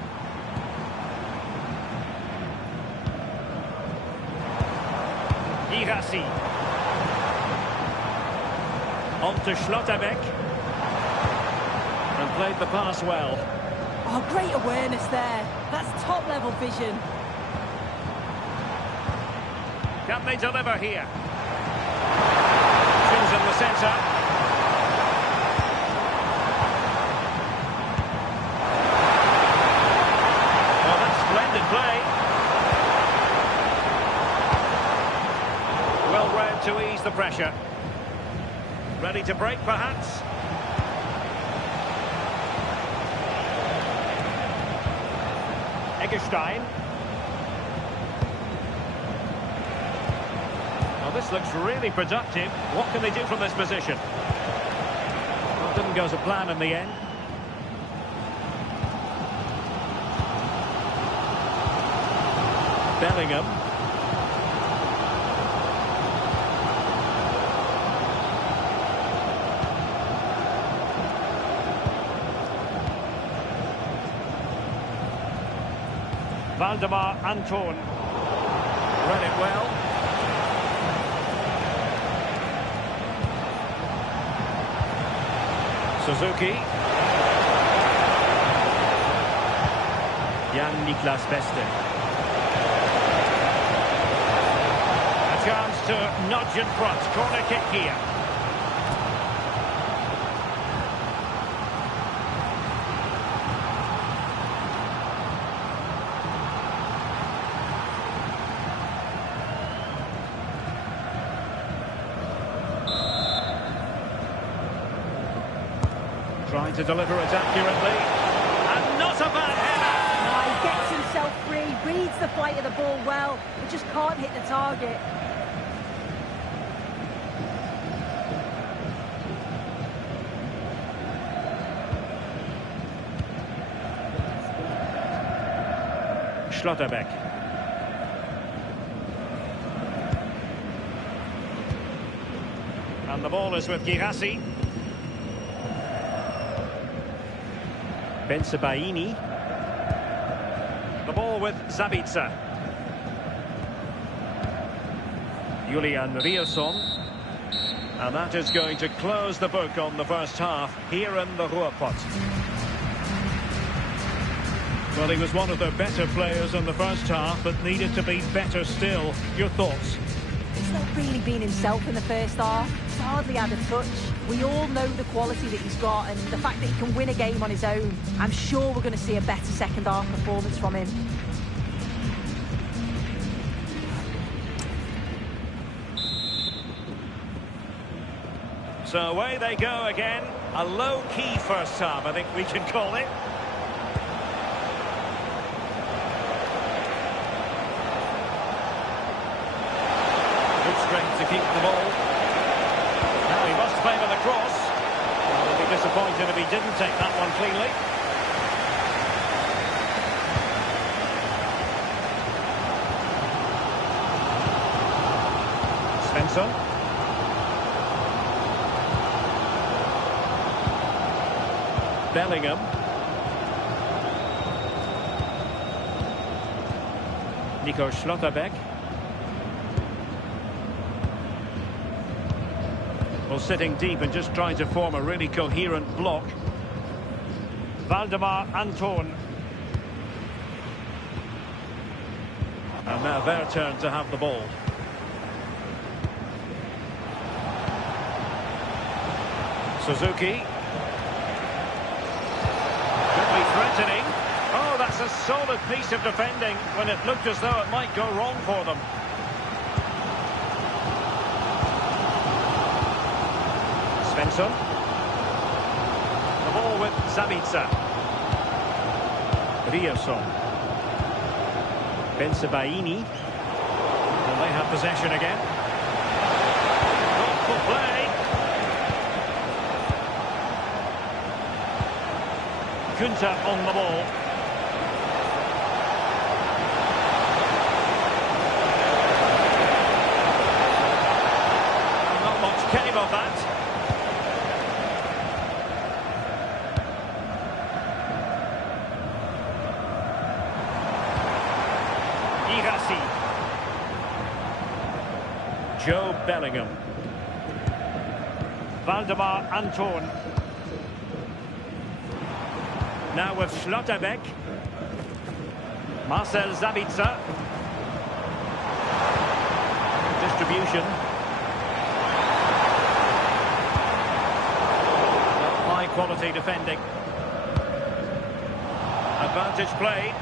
Girassi. On to Schlotterbeck. And played the pass well. Oh, great awareness there. That's top-level vision. Can they deliver here? Options in the centre. Well, that's splendid play. Well read to ease the pressure. Ready to break, perhaps? Eggestein. Well, this looks really productive. What can they do from this position? Well, it didn't go to plan in the end. Bellingham. Valdemar Anton. Read it well. Suzuki. Jan-Niklas Beste. A chance to nudge in front. Corner kick here. Trying to deliver it accurately. And not a bad header. Oh, he gets himself free, reads the flight of the ball well, but just can't hit the target. Schlotterbeck. And the ball is with Girassi. Bensebaini. The ball with Zabitzer. Julian Rierson. And that is going to close the book on the first half here in the Ruhrpott. Well, he was one of the better players in the first half, but needed to be better still. Your thoughts? He's not really been himself in the first half. He's hardly had a touch. We all know the quality that he's got and the fact that he can win a game on his own. I'm sure we're going to see a better second half performance from him. So away they go again. A low-key first half, I think we can call it. Strength to keep the ball. Now he must favour the cross. Well, he'll be disappointed if he didn't take that one cleanly. Svensson. Bellingham. Nico Schlotterbeck. Well, sitting deep and just trying to form a really coherent block. Valdemar Anton. And now their turn to have the ball. Suzuki. Could be threatening. Oh, that's a solid piece of defending when it looked as though it might go wrong for them. Svensson. The ball with Zabitzer. Rierson. Bensebaini. And they have possession again. Thoughtful play. Kunta on the ball. And not much came of that. Joe Bellingham. Valdemar Anton. Now with Schlotterbeck. Marcel Zabitzer. Distribution. High quality defending. Advantage played.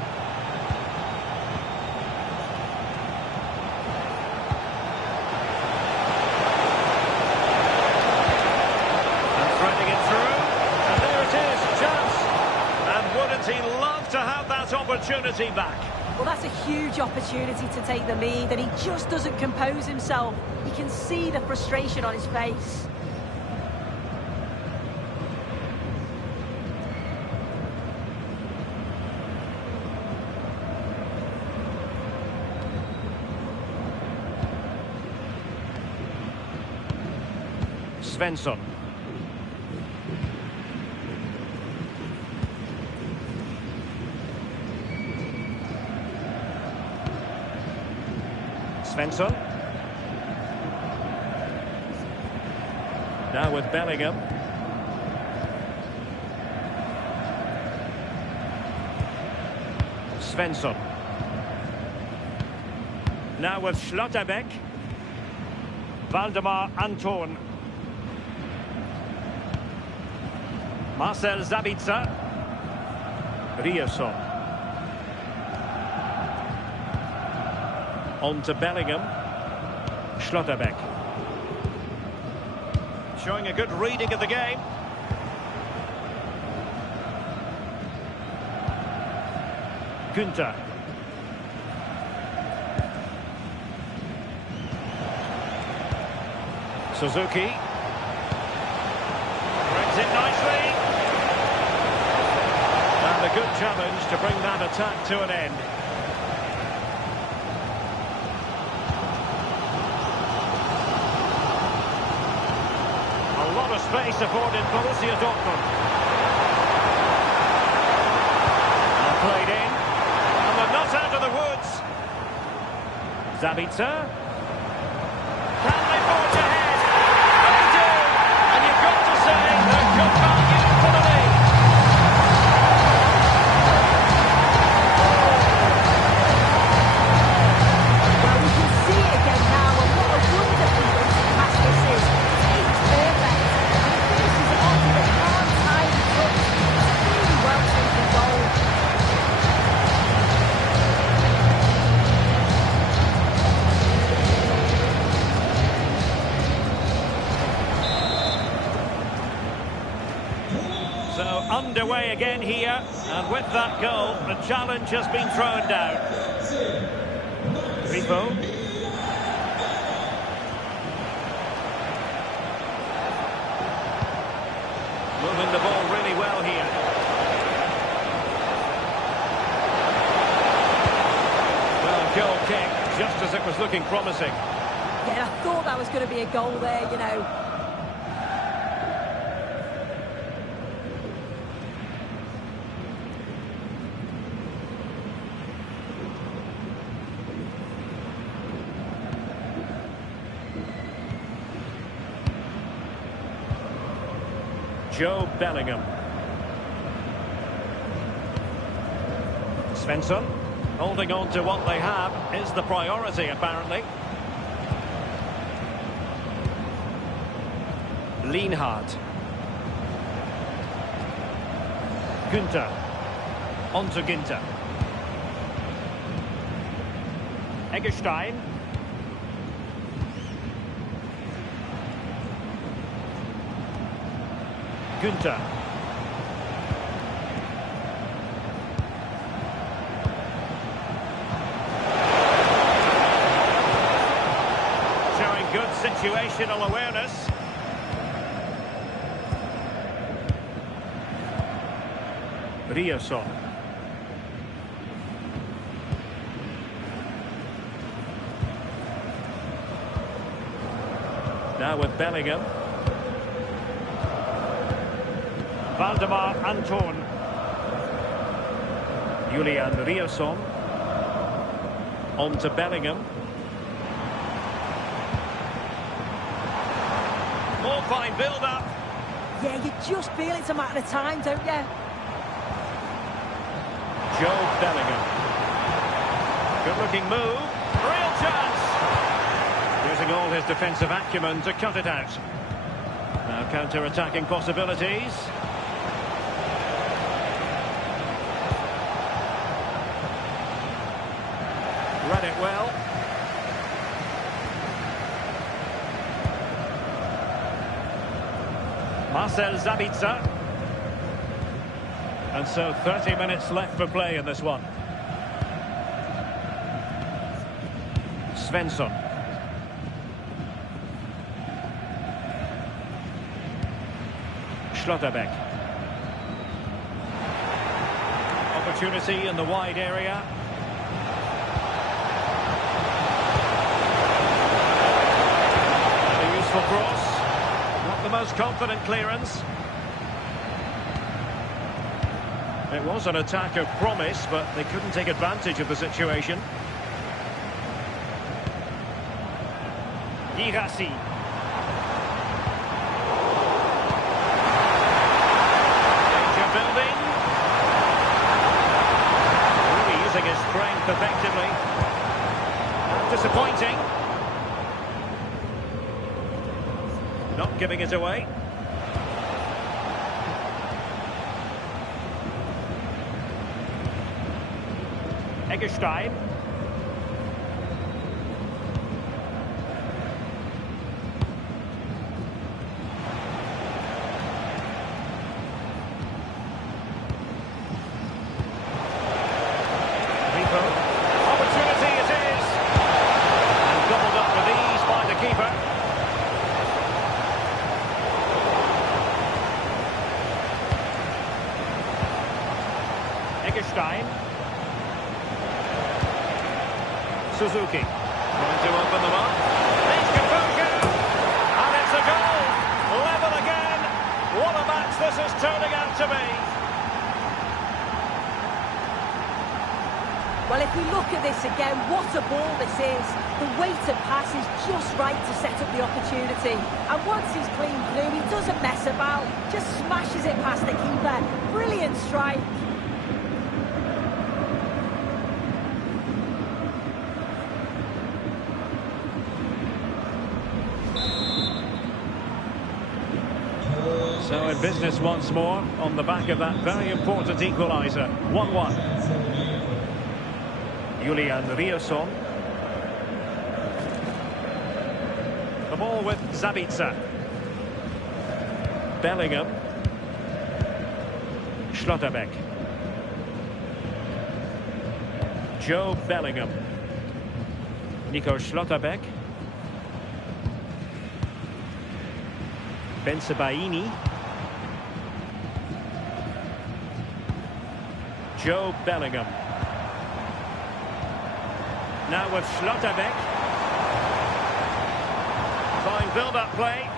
He loved to have that opportunity back. Well, that's a huge opportunity to take the lead, and he just doesn't compose himself. You can see the frustration on his face. Svensson. Svensson. Now with Bellingham. Svensson. Now with Schlotterbeck. Waldemar Anton. Marcel Sabitzer. Ryerson. On to Bellingham. Schlotterbeck. Showing a good reading of the game. Günther. Suzuki. Brings it nicely. And a good challenge to bring that attack to an end. A lot of space afforded Borussia Dortmund. And played in. And they're not out of the woods. Sabitzer. Can they forge ahead? They do. And you've got to say they're good value for the lead. Well, we can see it again now, and what a wonderful basic pass this is. It's perfect. And it finishes it off with a calm, tidy touch. It's a really well-taken goal. So underway again here, and with that goal, the challenge has been thrown down. Grifo. Moving the ball really well here. Well, goal kick, just as it was looking promising. Yeah, I thought that was going to be a goal there, you know. Joe Bellingham. Svensson. Holding on to what they have is the priority, apparently. Lienhardt. Günther. On to Günther. Eggestein. Günther. Showing good situational awareness. Ryerson. Now with Bellingham. Waldemar Anton. Julian Ryerson. On to Bellingham. More fine build-up. Yeah, you just feel it's a matter of time, don't you? Joe Bellingham. Good-looking move. Real chance. Using all his defensive acumen to cut it out. Now counter-attacking possibilities. Read it well. Marcel Sabitzer. And so 30 minutes left for play in this one. Svensson. Schlotterbeck. Opportunity in the wide area. And a useful cross. Not the most confident clearance. It was an attack of promise, but they couldn't take advantage of the situation. Girassi. Danger building. Really using his strength effectively. And disappointing. Not giving it away. Eggestein. Opportunity it is. And gobbled up with ease by the keeper. Eggestein. Suzuki. Trying to open them up. He's composure. And it's a goal. Level again. What a match this is turning out to be. Well, if we look at this again, what a ball this is. The weighted pass is just right to set up the opportunity. And once he's clean through, he doesn't mess about. Just smashes it past the keeper. Brilliant strike. So in business once more on the back of that very important equaliser. 1-1. Julian Riosson. The ball with Zabitzer. Bellingham. Schlotterbeck. Joe Bellingham. Nico Schlotterbeck. Bensebaini. Joe Bellingham. Now with Schlotterbeck. Fine build-up play.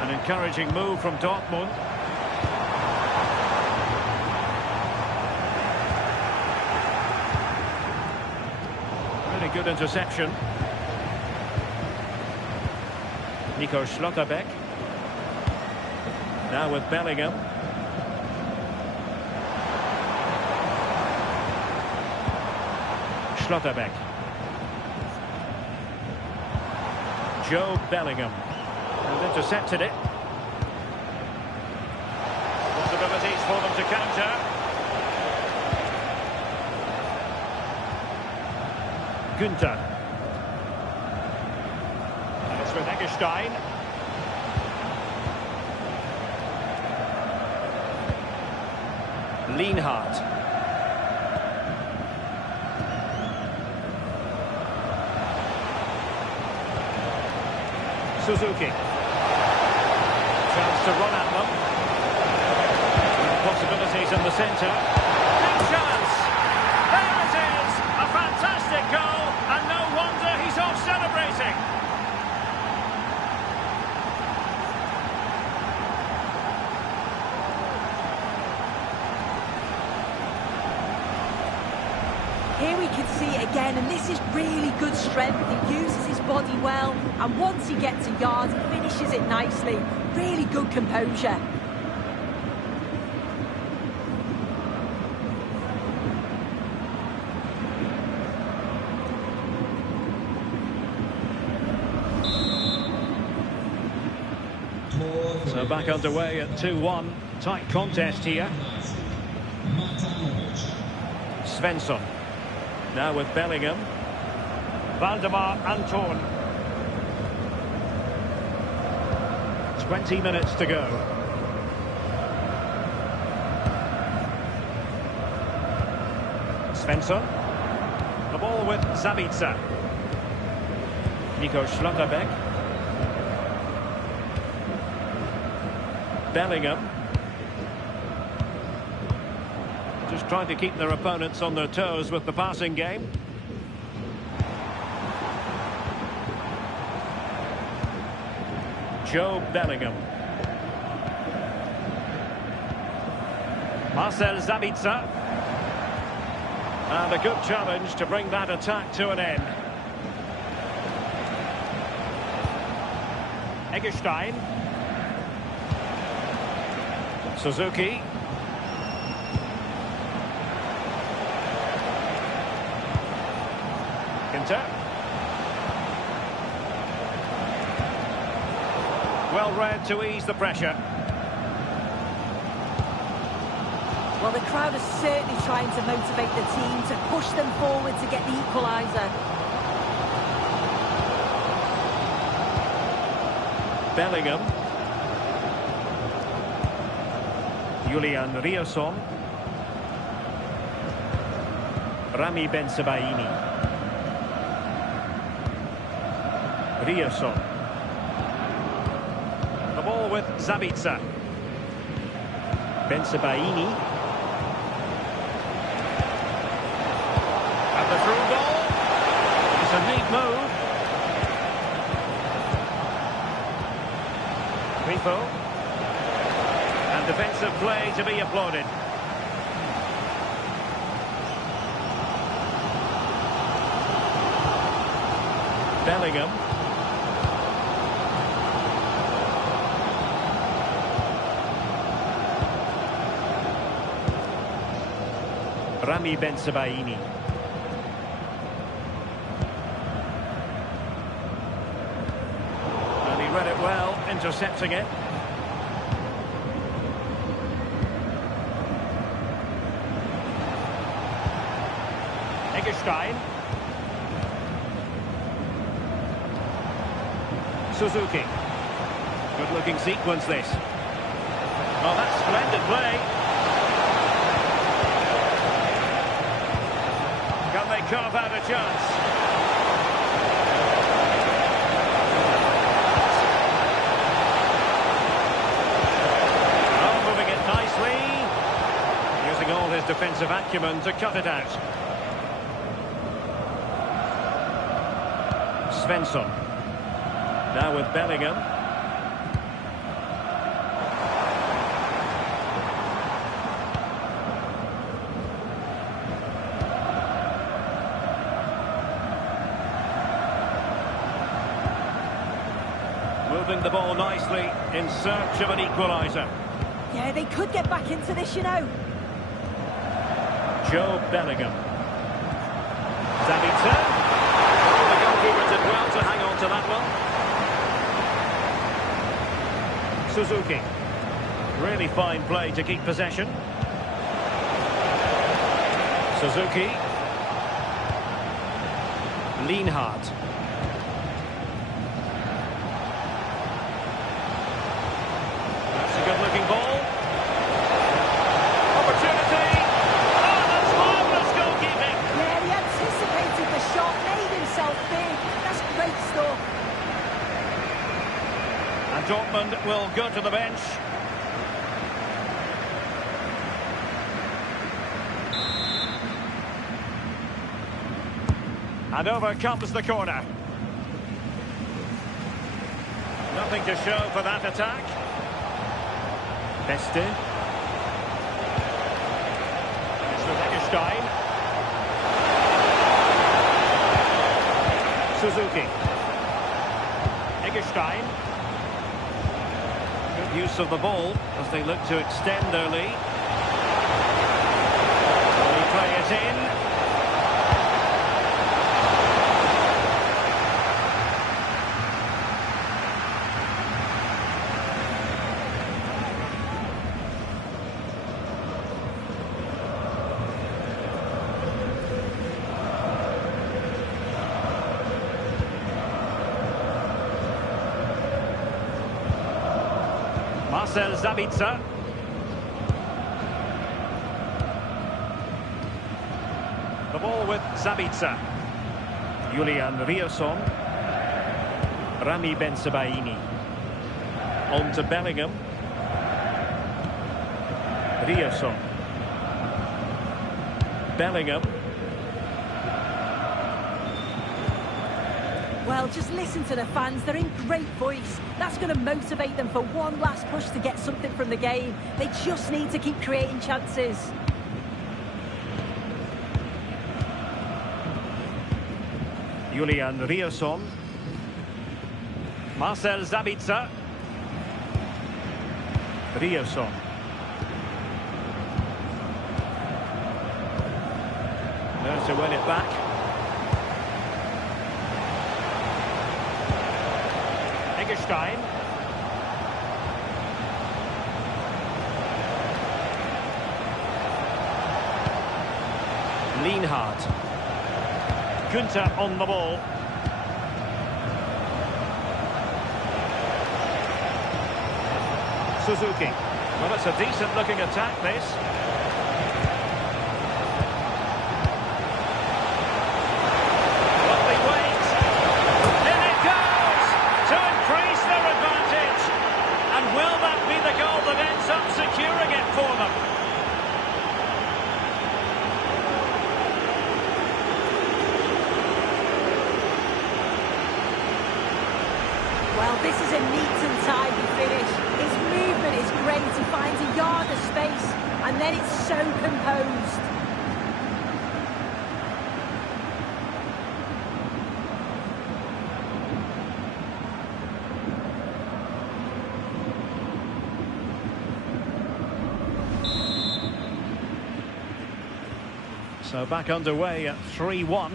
An encouraging move from Dortmund. Really good interception. Nico Schlotterbeck. Now with Bellingham. Schlotterbeck. Joe Bellingham. And intercepted it. Possibilities for them to counter. Günther. And it's with Eggestein. Lienhardt. Suzuki. Chance to run at them. Possibilities in the centre. Big chance! There it is! A fantastic goal, and no wonder he's off celebrating. Here we can see it again, and this is really good strength. He uses his body well, and once he gets a yard, he finishes it nicely. Really good composure. So back underway at 2-1. Tight contest here. Svensson. Now with Bellingham. Valdemar Anton. 20 minutes to go. Svensson. The ball with Zabitzer. Nico Schlotterbeck. Bellingham. Just trying to keep their opponents on their toes with the passing game. Joe Bellingham. Marcel Zabitzer. And a good challenge to bring that attack to an end. Eggestein. Suzuki. Inter. Well read to ease the pressure. Well, the crowd is certainly trying to motivate the team to push them forward to get the equaliser. Bellingham. Julian Rierson. Rami Bensebaini. Rierson. The ball with Zabitzer. Bensebaini. And the through ball. It's a neat move. Grifo. And defensive play to be applauded. Bellingham. Rami Bensebaini. And he read it well, intercepting it. Eggestein. Suzuki. Good looking sequence this. Oh, that's splendid play. Can they carve out a chance? Oh, moving it nicely. Using all his defensive acumen to cut it out. Svensson. Now with Bellingham. Moving the ball nicely in search of an equaliser. Yeah, they could get back into this, you know. Joe Bellingham. Zabitzer. Oh, the goalkeeper did well to hang on to that one. Suzuki. Really fine play to keep possession. Suzuki. Lienhardt. That's a good-looking ball. Opportunity. Oh, that's marvellous goalkeeping. Yeah, he anticipated the shot, made himself big. That's great stuff. And Dortmund will go to the bench. And over comes the corner. Nothing to show for that attack. Beste. It's with Eggestein. Suzuki. Eggestein. Good use of the ball as they look to extend their lead. They play it in. Marcel Zabitzer. The ball with Zabitzer. Julian Rierson. Rami Bensebaini. On to Bellingham. Rierson. Bellingham. Well, just listen to the fans. They're in great voice. That's going to motivate them for one last push to get something from the game. They just need to keep creating chances. Julian Rierson. Marcel Sabitzer. Riosson. There's to win it back. Eggestein. Lienhardt. Günther on the ball. Suzuki. Well, it's a decent looking attack, this. Lovely wait. In it goes to increase their advantage. And will that be the goal that ends up securing it for them? Well, this is a neat and tidy finish. His movement is great. He finds a yard of space, and then it's so composed. So back underway at 3-1.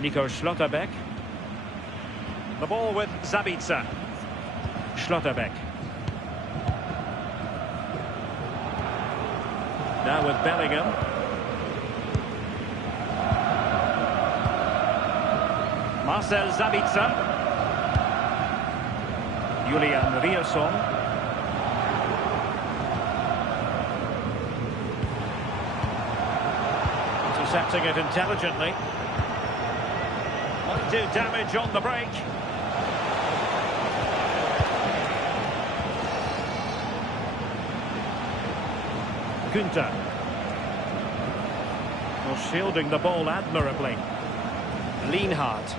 Nico Schlotterbeck. The ball with Sabitzer. Schlotterbeck. Now with Bellingham. Marcel Sabitzer. Julian Riosson. Intercepting it intelligently. Might do damage on the break. Günther. Well, shielding the ball admirably. Lienhardt.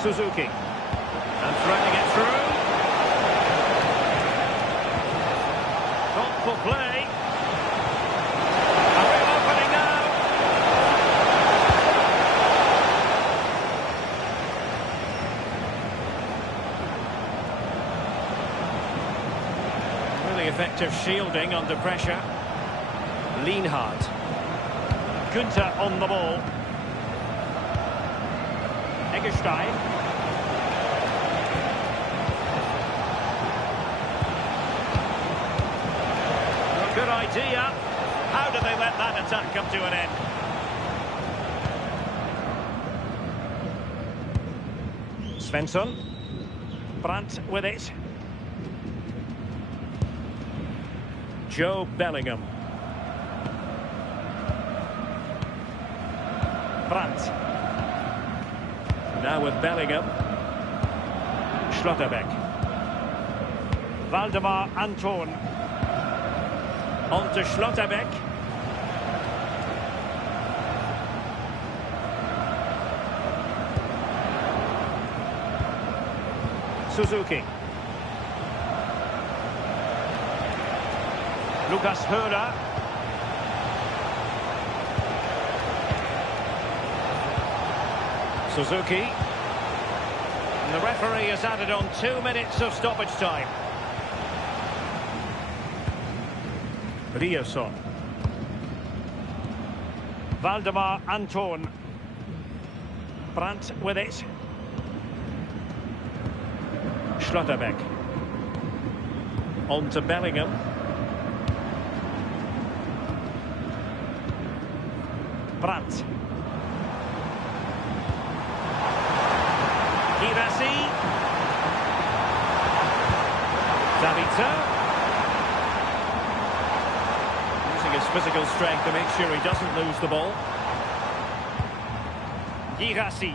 Suzuki. And threading it through. Thoughtful play. A real opening now. Really effective shielding under pressure. Lienhardt. Günther on the ball. Eggestein. Well, good idea. How do they let that attack come to an end? Svensson. Brandt with it. Joe Bellingham. Brandt. Now with Bellingham. Schlotterbeck. Waldemar Anton. On to Schlotterbeck. Suzuki. Lucas Höhler. Suzuki. And the referee has added on 2 minutes of stoppage time. Riosson. Waldemar Anton. Brandt with it. Schlotterbeck. On to Bellingham. Brandt. Girassi. Sabitzer. Using his physical strength to make sure he doesn't lose the ball. Girassi.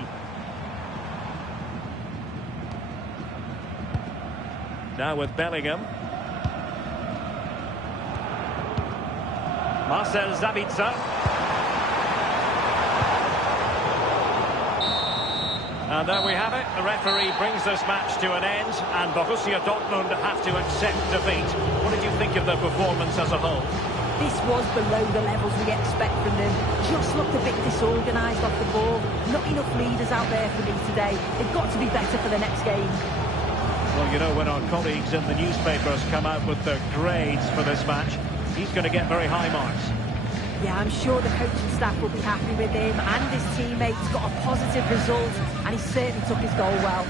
Now with Bellingham. Marcel Sabitzer. And there we have it. The referee brings this match to an end, and Borussia Dortmund have to accept defeat. What did you think of their performance as a whole? This was below the levels we expect from them. Just looked a bit disorganised off the ball. Not enough leaders out there for me today. They've got to be better for the next game. Well, you know, when our colleagues in the newspapers come out with their grades for this match, he's going to get very high marks. Yeah, I'm sure the coaching staff will be happy with him and his teammates. Got a positive result and he certainly took his goal well.